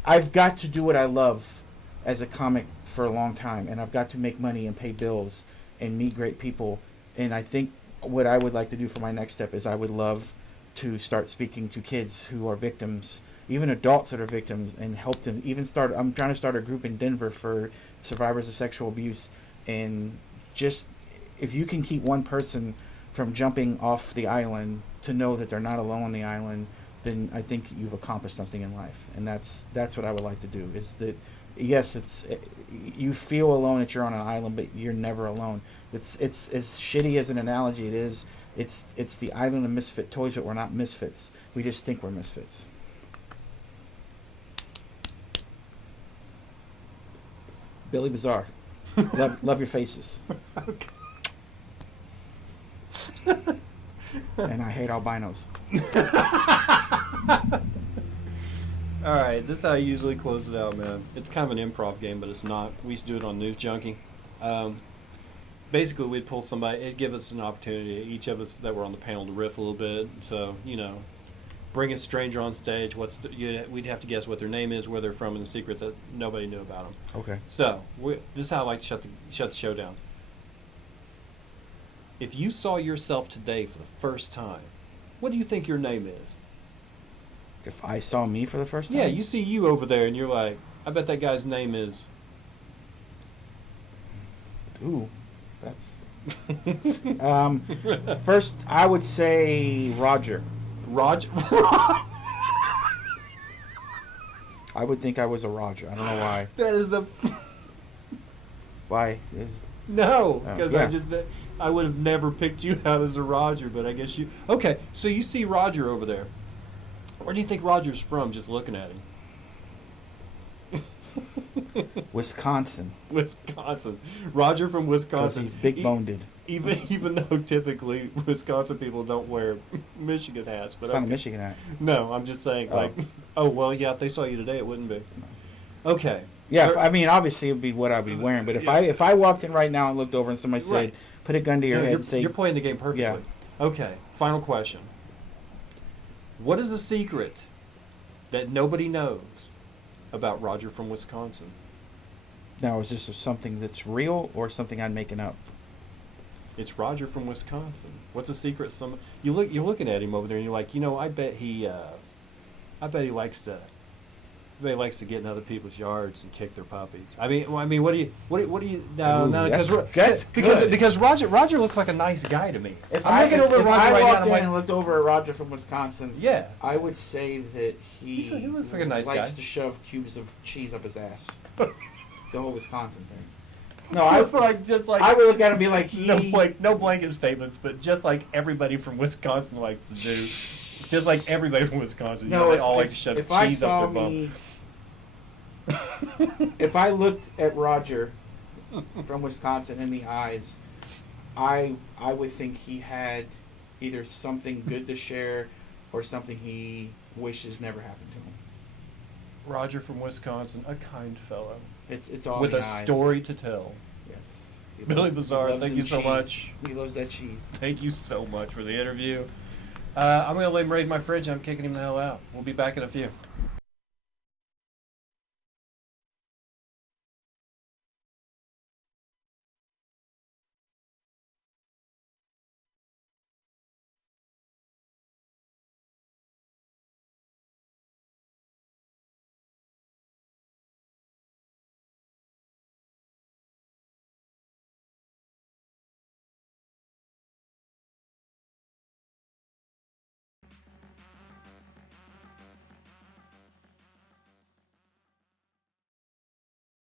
I've got to do what I love as a comic for a long time, and I've got to make money and pay bills and meet great people. And I think what I would like to do for my next step is I would love to start speaking to kids who are victims, even adults that are victims, and help them. I'm trying to start a group in Denver for survivors of sexual abuse, and just if you can keep one person from jumping off the island to know that they're not alone on the island, then I think you've accomplished something in life. And that's what I would like to do, is that, yes, you feel alone that you're on an island, but you're never alone. It's as shitty as an analogy it is. It's the island of misfit toys, but we're not misfits. We just think we're misfits. Billy Bazar. love your faces. Okay. And I hate albinos. All right, this is how I usually close it out, man. It's kind of an improv game, but it's not. We used to do it on News Junkie. Basically, we'd pull somebody. It'd give us an opportunity, each of us that were on the panel, to riff a little bit. So, bring a stranger on stage. We'd have to guess what their name is, where they're from, and the secret that nobody knew about them. Okay. So, this is how I like to shut the show down. If you saw yourself today for the first time, what do you think your name is? If I saw me for the first time? Yeah, you see you over there, and you're like, I bet that guy's name is. Ooh, that's. First, I would say Roger. Roger. I would think I was a Roger. I don't know why. That is a. Why? No, because yeah. I would have never picked you out as a Roger, but I guess you. Okay, so you see Roger over there. Where do you think Roger's from? Just looking at him. Wisconsin. Wisconsin. Roger from Wisconsin. Because he's big-boned. Even though typically Wisconsin people don't wear Michigan hats, but It's not a okay. Michigan hat. No, I'm just saying, Oh. like, oh well, yeah. If they saw you today, it wouldn't be. Okay. Yeah, Thir- I mean, obviously it would be what I'd be wearing. But if Yeah. I walked in right now and looked over and somebody said, Right. "Put a gun to your No, head," you're, and say, you're playing the game perfectly. Yeah. Okay. Final question. What is a secret that nobody knows about Roger from Wisconsin? "Now, is this something that's real or something I'm making up?" It's Roger from Wisconsin. What's a secret? You're looking at him over there, and you're like, I bet he likes to get in other people's yards and kick their puppies. I mean, what do you? No, Ooh, that's good. because Roger looks like a nice guy to me. If I'm I looking over at if Roger I right now, walked and in I'm and like, looked over at Roger from Wisconsin, yeah. I would say that he looks like a nice likes guy. to shove cubes of cheese up his ass. The whole Wisconsin thing. No, just like I would look at him and be like, no blanket statements, but just like everybody from Wisconsin likes to do. Just like everybody from Wisconsin, No, they all like to shove if I cheese saw up their bum. if I looked at Roger from Wisconsin in the eyes, I would think he had either something good to share or something he wishes never happened to him. Roger from Wisconsin, a kind fellow It's all with the a eyes. story to tell. Yes. He Billy he Bazar, loves thank them you so cheese. much. He loves that cheese. Thank you so much for the interview. I'm going to let him raid my fridge. I'm kicking him the hell out. We'll be back in a few.